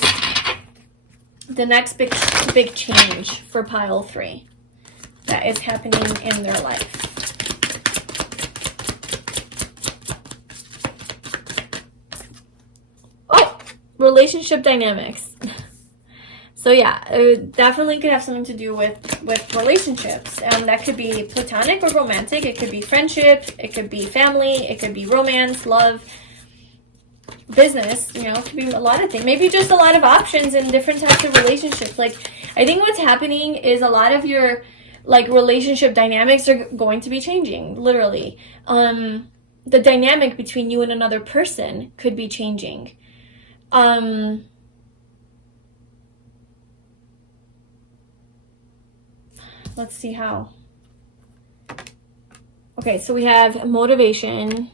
the next big change for Pile 3 that is happening in their life? Oh, relationship dynamics. So yeah, it definitely could have something to do with relationships. That could be platonic or romantic. It could be friendship. It could be family. It could be romance, love, business. It could be a lot of things. Maybe just a lot of options in different types of relationships. Like, I think what's happening is a lot of your like relationship dynamics are going to be changing, literally. The dynamic between you and another person could be changing. Let's see how. Okay, so we have motivation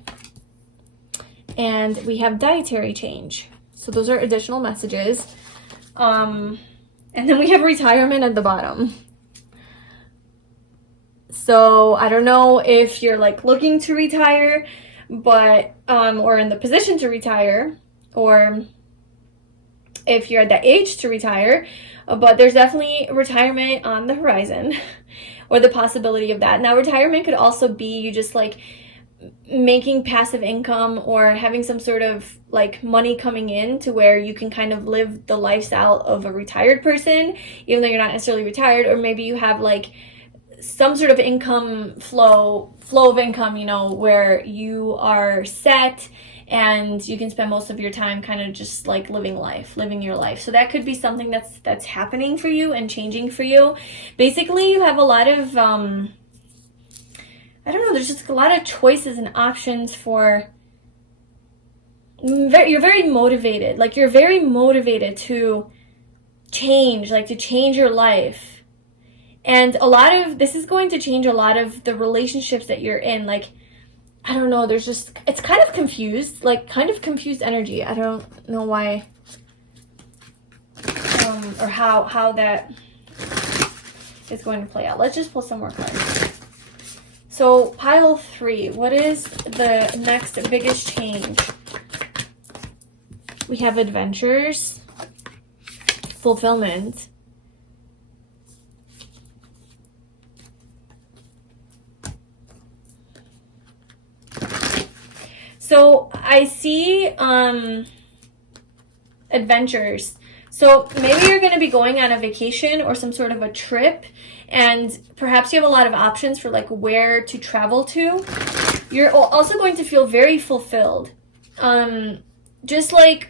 and we have dietary change. So those are additional messages. And then we have retirement at the bottom. So I don't know if you're like looking to retire, but or in the position to retire, or if you're at the age to retire, but there's definitely retirement on the horizon or the possibility of that. Now, retirement could also be you just like making passive income or having some sort of like money coming in to where you can kind of live the lifestyle of a retired person, even though you're not necessarily retired. Or maybe you have like some sort of income flow of income, you know, where you are set and you can spend most of your time kind of just like living your life. So that could be something that's happening for you and changing for you. Basically, you have a lot of I don't know, there's just a lot of choices and options for you're very motivated. Like you're very motivated to change, like to change your life. And a lot of this is going to change a lot of the relationships that you're in. Like, I don't know, there's just, it's kind of confused, like kind of confused energy. I don't know why, or how that is going to play out. Let's just pull some more cards. So pile 3, what is the next biggest change? We have adventures, fulfillment, so I see adventures. So maybe you're going to be going on a vacation or some sort of a trip, and perhaps you have a lot of options for like where to travel to. You're also going to feel very fulfilled, just like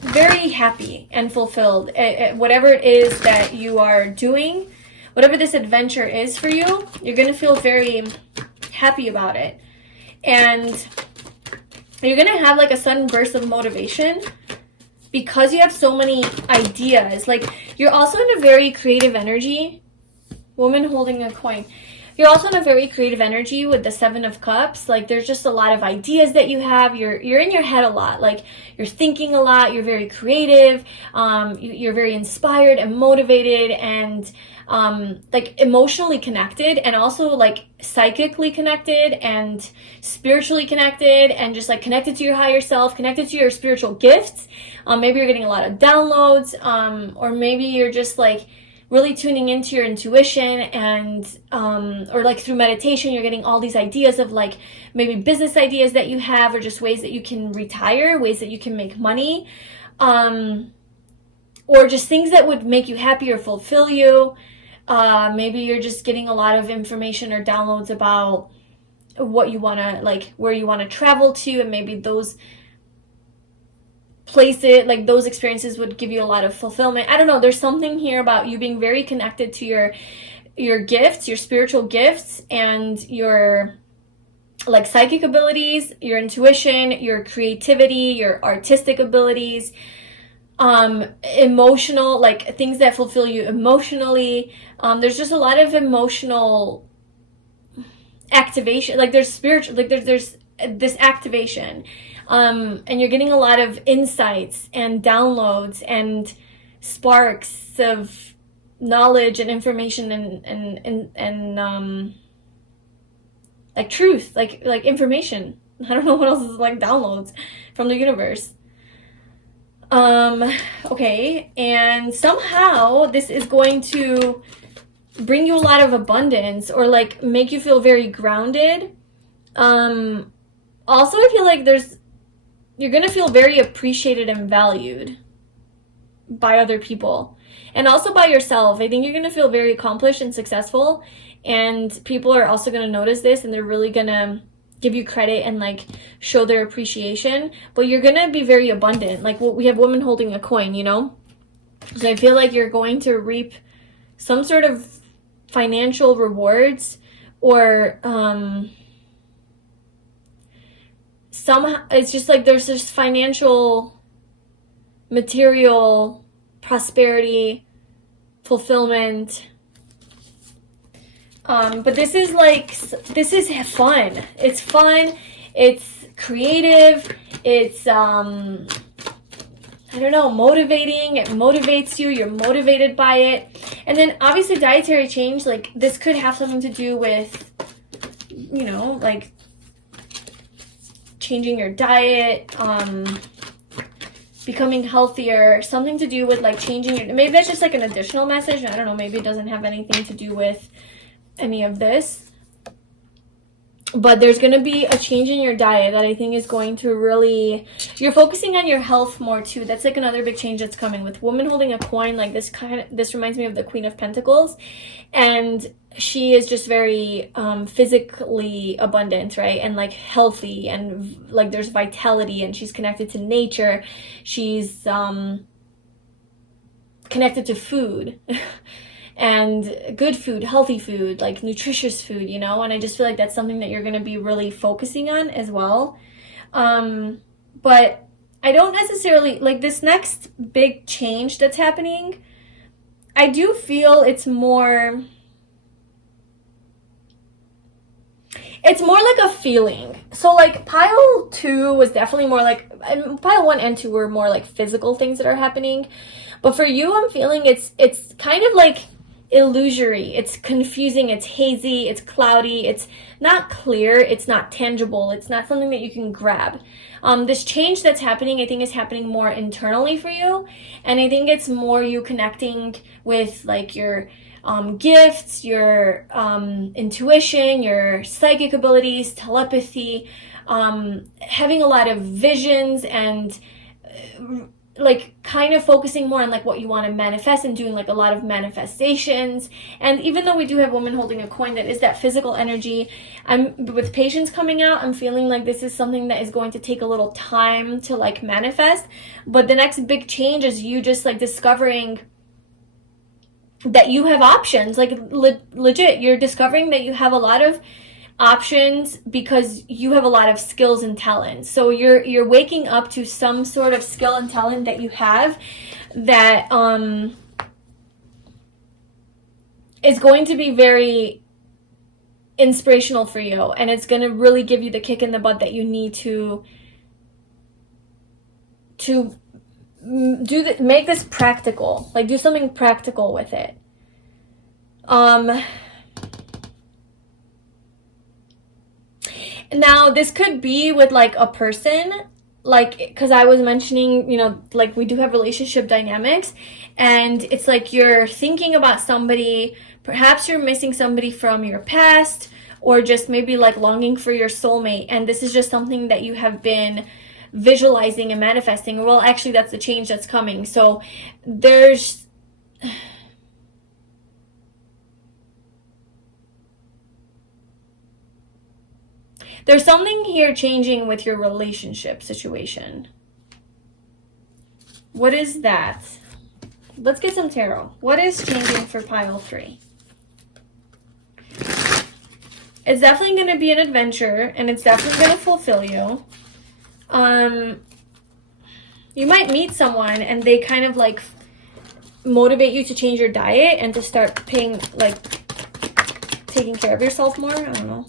very happy and fulfilled at whatever it is that you are doing. Whatever this adventure is for you, you're going to feel very happy about it. And you're going to have like a sudden burst of motivation because you have so many ideas. Like you're also in a very creative energy. Woman holding a coin. You're also in a very creative energy with the 7 of Cups. Like there's just a lot of ideas that you have. You're in your head a lot. Like you're thinking a lot. You're very creative. You're very inspired and motivated and like emotionally connected, and also like psychically connected and spiritually connected, and just like connected to your higher self, connected to your spiritual gifts. Maybe you're getting a lot of downloads, or maybe you're just like really tuning into your intuition, and or like through meditation you're getting all these ideas of like maybe business ideas that you have, or just ways that you can retire, ways that you can make money, or just things that would make you happy or fulfill you. Maybe you're just getting a lot of information or downloads about what you want to, like where you want to travel to, and maybe those places, like those experiences would give you a lot of fulfillment. I don't know, there's something here about you being very connected to your gifts, your spiritual gifts, and your like psychic abilities, your intuition, your creativity, your artistic abilities, emotional, like things that fulfill you emotionally. There's just a lot of emotional activation, like there's spiritual, like there's this activation, and you're getting a lot of insights and downloads and sparks of knowledge and information and like truth, like information. I don't know what else is like downloads from the universe. Okay, and somehow this is going to bring you a lot of abundance, or like make you feel very grounded. Also, I feel like you're gonna feel very appreciated and valued by other people, and also by yourself. I think you're gonna feel very accomplished and successful, and people are also gonna notice this, and they're really gonna give you credit and like show their appreciation. But you're gonna be very abundant. Like we have women holding a coin, you know? So I feel like you're going to reap some sort of financial rewards, or somehow it's just like there's this financial, material prosperity, fulfillment. But this is like, this is fun. It's fun. It's creative. It's, I don't know, motivating. It motivates you. You're motivated by it. And then obviously dietary change, like this could have something to do with, you know, like changing your diet, becoming healthier, something to do with like changing your, maybe that's just like an additional message. I don't know, maybe it doesn't have anything to do with any of this. But there's going to be a change in your diet that I think is going to really, you're focusing on your health more too. That's like another big change that's coming with woman holding a coin. Like this reminds me of the Queen of Pentacles, and she is just very physically abundant, right? And like healthy, and like there's vitality, and she's connected to nature. She's connected to food. And good food, healthy food, like nutritious food, you know? And I just feel like that's something that you're going to be really focusing on as well. But I don't necessarily, like this next big change that's happening, I do feel it's more like a feeling. So like pile 2 was definitely more like, and pile 1 and 2 were more like physical things that are happening. But for you, I'm feeling it's kind of like illusory, it's confusing, it's hazy, it's cloudy, it's not clear, it's not tangible, it's not something that you can grab. This change that's happening, I think, is happening more internally for you, and I think it's more you connecting with like your gifts, your intuition, your psychic abilities, telepathy, having a lot of visions, and like kind of focusing more on like what you want to manifest and doing like a lot of manifestations. And even though we do have woman holding a coin, that is that physical energy, with patience coming out, I'm feeling like this is something that is going to take a little time to like manifest. But the next big change is you just like discovering that you have options, like legit, you're discovering that you have a lot of options because you have a lot of skills and talents. So you're waking up to some sort of skill and talent that you have that is going to be very inspirational for you, and it's going to really give you the kick in the butt that you need to make this practical, like do something practical with it. Now, this could be with like a person, like, because I was mentioning, you know, like we do have relationship dynamics, and it's like you're thinking about somebody, perhaps you're missing somebody from your past, or just maybe like longing for your soulmate, and this is just something that you have been visualizing and manifesting. Well, actually, that's the change that's coming. So there's something here changing with your relationship situation. What is that? Let's get some tarot. What is changing for pile 3? It's definitely going to be an adventure, and it's definitely going to fulfill you. You might meet someone and they kind of like motivate you to change your diet and to start taking care of yourself more. I don't know.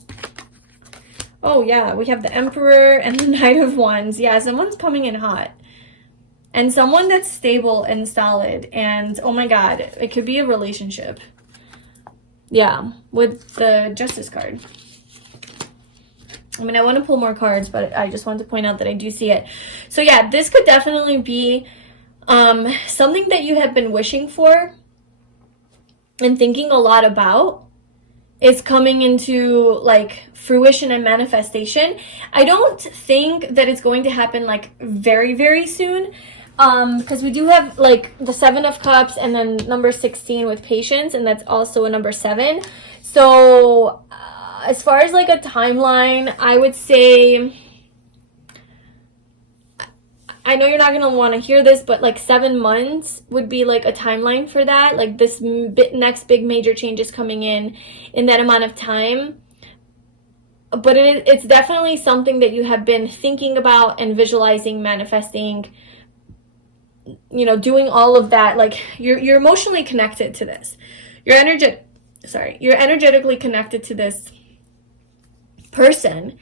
Oh yeah, we have the Emperor and the Knight of Wands. Yeah, someone's coming in hot. And someone that's stable and solid. And oh my god, it could be a relationship. Yeah, with the Justice card. I mean, I want to pull more cards, but I just want to point out that I do see it. So yeah, this could definitely be something that you have been wishing for and thinking a lot about. Is coming into like fruition and manifestation. I don't think that it's going to happen like very, very soon, because we do have like the 7 of Cups and then number 16 with patience, and that's also a number 7. So as far as like a timeline, I would say, I know you're not going to want to hear this, but like 7 months would be like a timeline for that. Like this next big major change is coming in that amount of time. But it's definitely something that you have been thinking about and visualizing, manifesting, you know, doing all of that. Like you're emotionally connected to this. Your you're energetically connected to this person.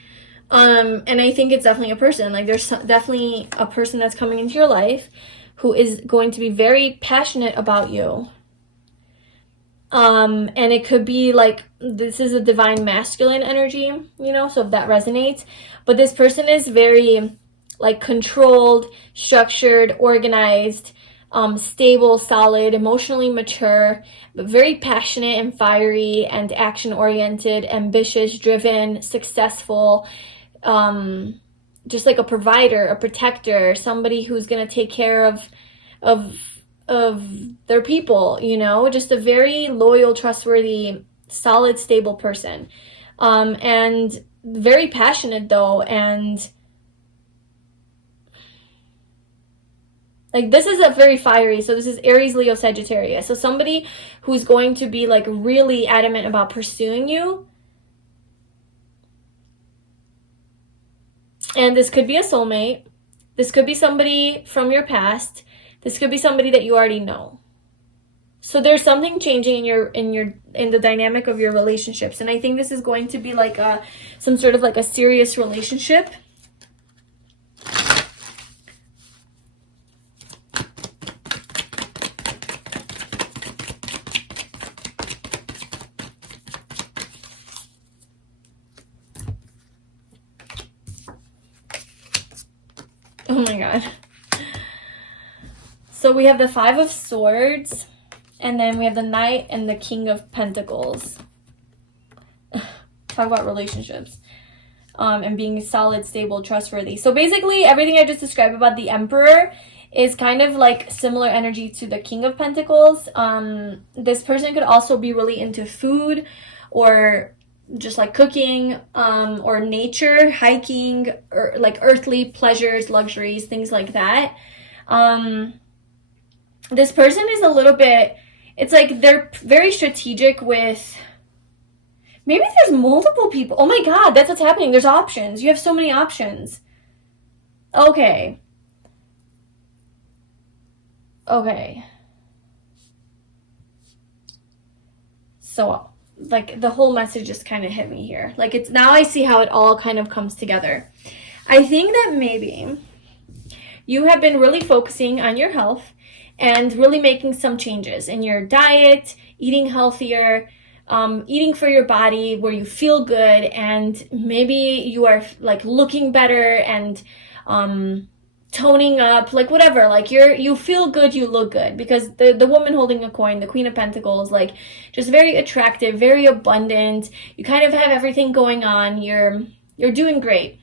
And I think it's definitely a person. Like, there's definitely a person that's coming into your life who is going to be very passionate about you. And it could be like, this is a divine masculine energy, you know, so if that resonates. But this person is very, like, controlled, structured, organized, stable, solid, emotionally mature, but very passionate and fiery and action-oriented, ambitious, driven, successful, just like a provider, a protector, somebody who's going to take care of their people, you know, just a very loyal, trustworthy, solid, stable person. And very passionate though, and like, this is a very fiery, so this is Aries, Leo, Sagittarius. So somebody who's going to be like really adamant about pursuing you. And this could be a soulmate. This could be somebody from your past. This could be somebody that you already know. So there's something changing in the dynamic of your relationships. And I think this is going to be like some sort of like a serious relationship. Oh my God. So we have the Five of Swords, and then we have the Knight and the King of Pentacles. Talk about relationships. And being solid, stable, trustworthy. So basically, everything I just described about the Emperor is kind of like similar energy to the King of Pentacles. This person could also be really into food, or just like cooking, or nature, hiking, or like earthly pleasures, luxuries, things like that. This person is a little bit, it's like they're very strategic with, maybe there's multiple people. Oh my God, that's what's happening. There's options. You have so many options. Okay. So, like, the whole message just kind of hit me here. Like, it's, now I see how it all kind of comes together. I think that maybe you have been really focusing on your health and really making some changes in your diet, eating healthier, eating for your body where you feel good, and maybe you are like looking better and toning up, like whatever, like you feel good, you look good, because the woman holding a coin, the Queen of Pentacles, like just very attractive, very abundant. You kind of have everything going on. You're doing great,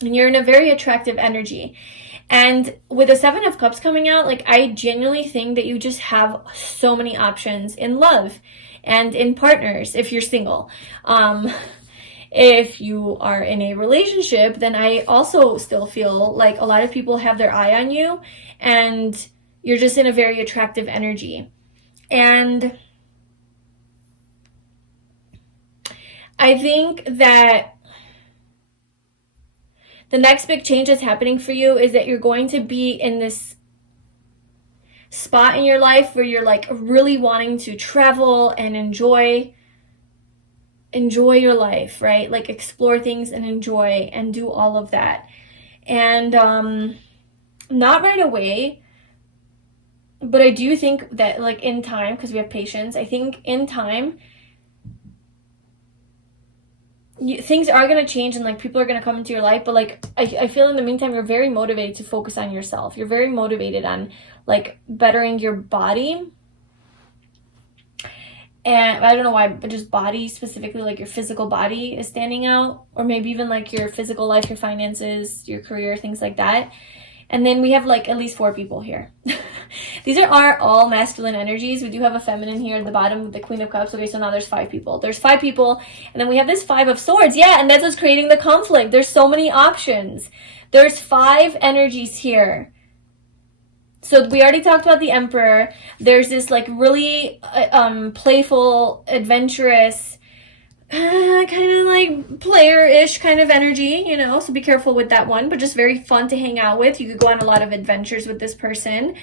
and you're in a very attractive energy. And with the Seven of Cups coming out, like, I genuinely think that you just have so many options in love and in partners if you're single. If you are in a relationship, then I also still feel like a lot of people have their eye on you, and you're just in a very attractive energy. And I think that the next big change that's happening for you is that you're going to be in this spot in your life where you're like really wanting to travel and enjoy your life, right? Like, explore things and enjoy and do all of that. And not right away, but I do think that, like, in time, because we have patience, I think in time things are going to change, and like people are going to come into your life. But like I feel in the meantime you're very motivated to focus on yourself. You're very motivated on like bettering your body. And I don't know why, but just body specifically, like your physical body is standing out, or maybe even like your physical life, your finances, your career, things like that. And then we have like at least 4 people here. These are all masculine energies. We do have a feminine here at the bottom with the Queen of Cups. Okay, so now there's 5 people. There's 5 people, and then we have this 5 of Swords. Yeah, and that's what's creating the conflict. There's so many options. There's 5 energies here. So we already talked about the Emperor. There's this like really playful, adventurous, kind of like player-ish kind of energy, you know, so be careful with that one, but just very fun to hang out with. You could go on a lot of adventures with this person.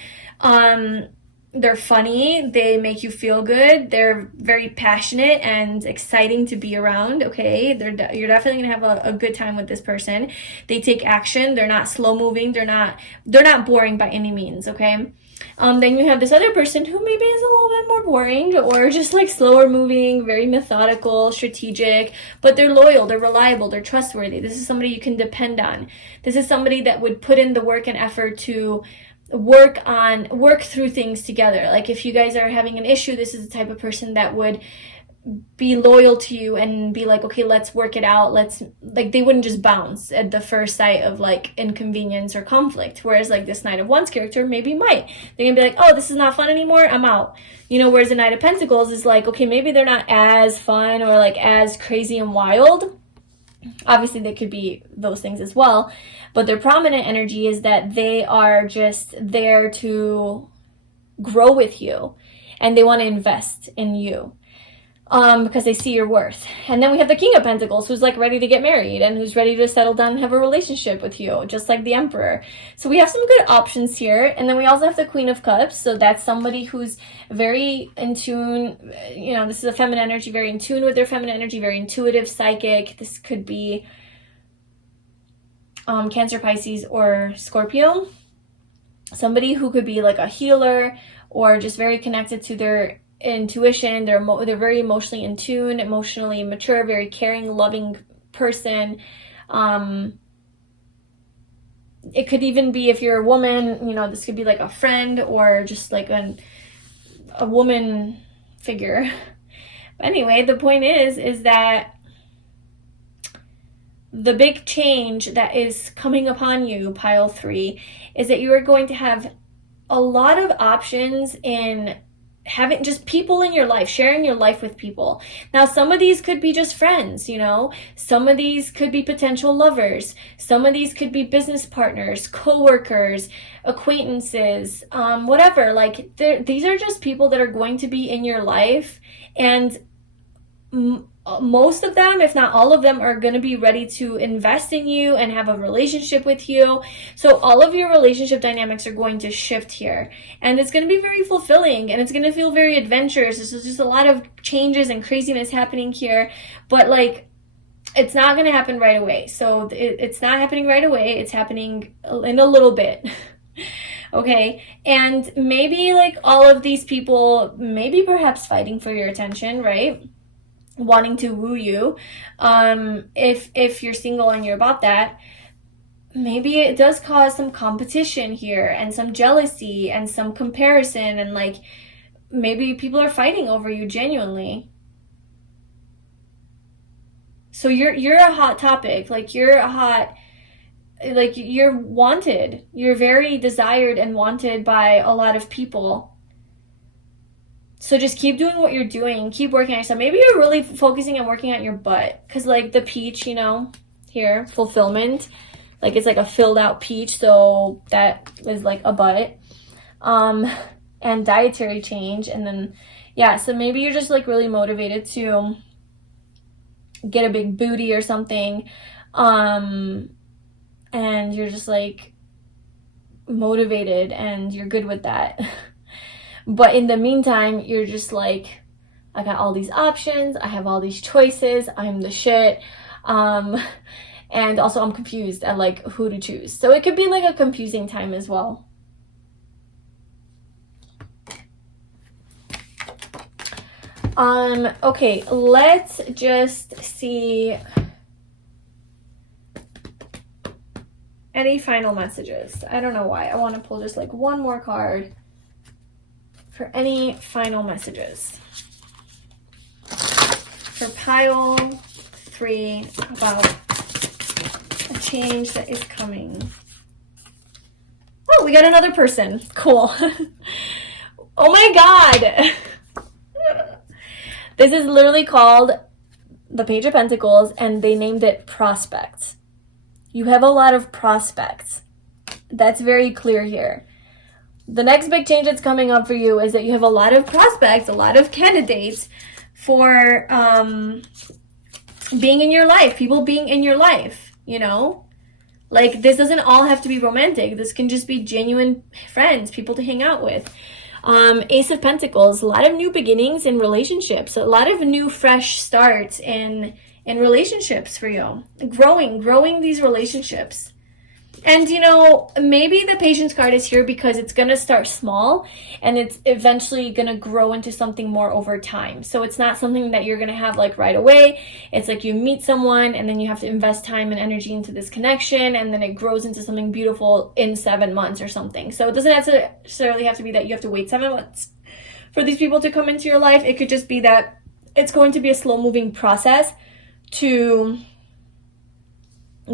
they're funny, they make you feel good, they're very passionate and exciting to be around, okay? You're definitely gonna have a good time with this person. They take action, they're not slow moving, they're not boring by any means, okay? Then you have this other person who maybe is a little bit more boring, or just like slower moving, very methodical, strategic, but they're loyal, they're reliable, they're trustworthy. This is somebody you can depend on. This is somebody that would put in the work and effort to work through things together. Like if you guys are having an issue, this is the type of person that would be loyal to you and be like, okay, let's work it out. They wouldn't just bounce at the first sight of like inconvenience or conflict. Whereas like this Knight of Wands character maybe might. They're gonna be like, oh, this is not fun anymore, I'm out. Whereas the Knight of Pentacles is like, okay, maybe they're not as fun or like as crazy and wild. Obviously, they could be those things as well. But their prominent energy is that they are just there to grow with you. And they want to invest in you. Because they see your worth. And then we have the King of Pentacles, who's like ready to get married and who's ready to settle down and have a relationship with you, just like the Emperor. So we have some good options here. And then we also have the Queen of Cups. So that's somebody who's very in tune. This is a feminine energy, very in tune with their feminine energy, very intuitive, psychic. This could be Cancer, Pisces, or Scorpio. Somebody who could be like a healer or just very connected to their intuition. They're very emotionally in tune, emotionally mature, very caring, loving person. It could even be, if you're a woman, this could be like a friend or just like a woman figure. But anyway, the point is that the big change that is coming upon you, pile 3, is that you are going to have a lot of options in having just people in your life, sharing your life with people. Now, some of these could be just friends, some of these could be potential lovers, some of these could be business partners, co-workers, acquaintances, whatever. Like these are just people that are going to be in your life, and most of them, if not all of them, are going to be ready to invest in you and have a relationship with you. So all of your relationship dynamics are going to shift here, and it's going to be very fulfilling, and it's going to feel very adventurous. This is just a lot of changes and craziness happening here, but like it's not going to happen right away. So it's not happening right away. It's happening in a little bit. Okay, and maybe like all of these people, maybe perhaps fighting for your attention, right? Wanting to woo you. If you're single and you're about that, maybe it does cause some competition here and some jealousy and some comparison, and like maybe people are fighting over you genuinely. So you're a hot topic. Like you're wanted. You're very desired and wanted by a lot of people. So just keep doing what you're doing. Keep working on yourself. Maybe you're really focusing on working on your butt. Because like the peach, here, fulfillment. Like it's like a filled out peach. So that is like a butt. And dietary change. And then, yeah, so maybe you're just like really motivated to get a big booty or something. And you're just like motivated and you're good with that. But in the meantime, you're just like, I got all these options, I have all these choices, I'm the shit. And also I'm confused at like who to choose. So it could be like a confusing time as well. Okay, let's just see any final messages. I don't know why. I want to pull just like one more card for any final messages for pile 3 about a change that is coming. Oh, we got another person. Cool. Oh my god. This is literally called the Page of Pentacles, and they named it prospects. You have a lot of prospects. That's very clear here. The next big change that's coming up for you is that you have a lot of prospects, a lot of candidates for being in your life, people being in your life, Like, this doesn't all have to be romantic. This can just be genuine friends, people to hang out with. Ace of Pentacles, a lot of new beginnings in relationships, a lot of new fresh starts in relationships for you. Growing these relationships. And, you know, maybe the Patience card is here because it's going to start small and it's eventually going to grow into something more over time. So it's not something that you're going to have like right away. It's like you meet someone and then you have to invest time and energy into this connection, and then it grows into something beautiful in 7 months or something. So it doesn't necessarily have to be that you have to wait 7 months for these people to come into your life. It could just be that it's going to be a slow-moving process to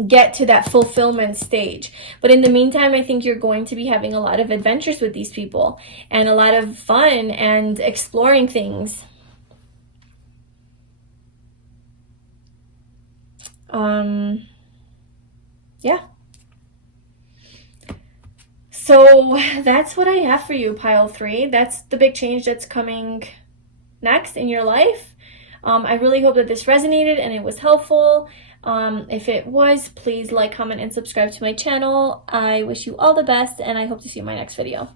get to that fulfillment stage. But in the meantime, I think you're going to be having a lot of adventures with these people and a lot of fun and exploring things. Yeah. So that's what I have for you, pile 3. That's the big change that's coming next in your life. I really hope that this resonated and it was helpful. If it was, please like, comment, and subscribe to my channel. I wish you all the best, and I hope to see you in my next video.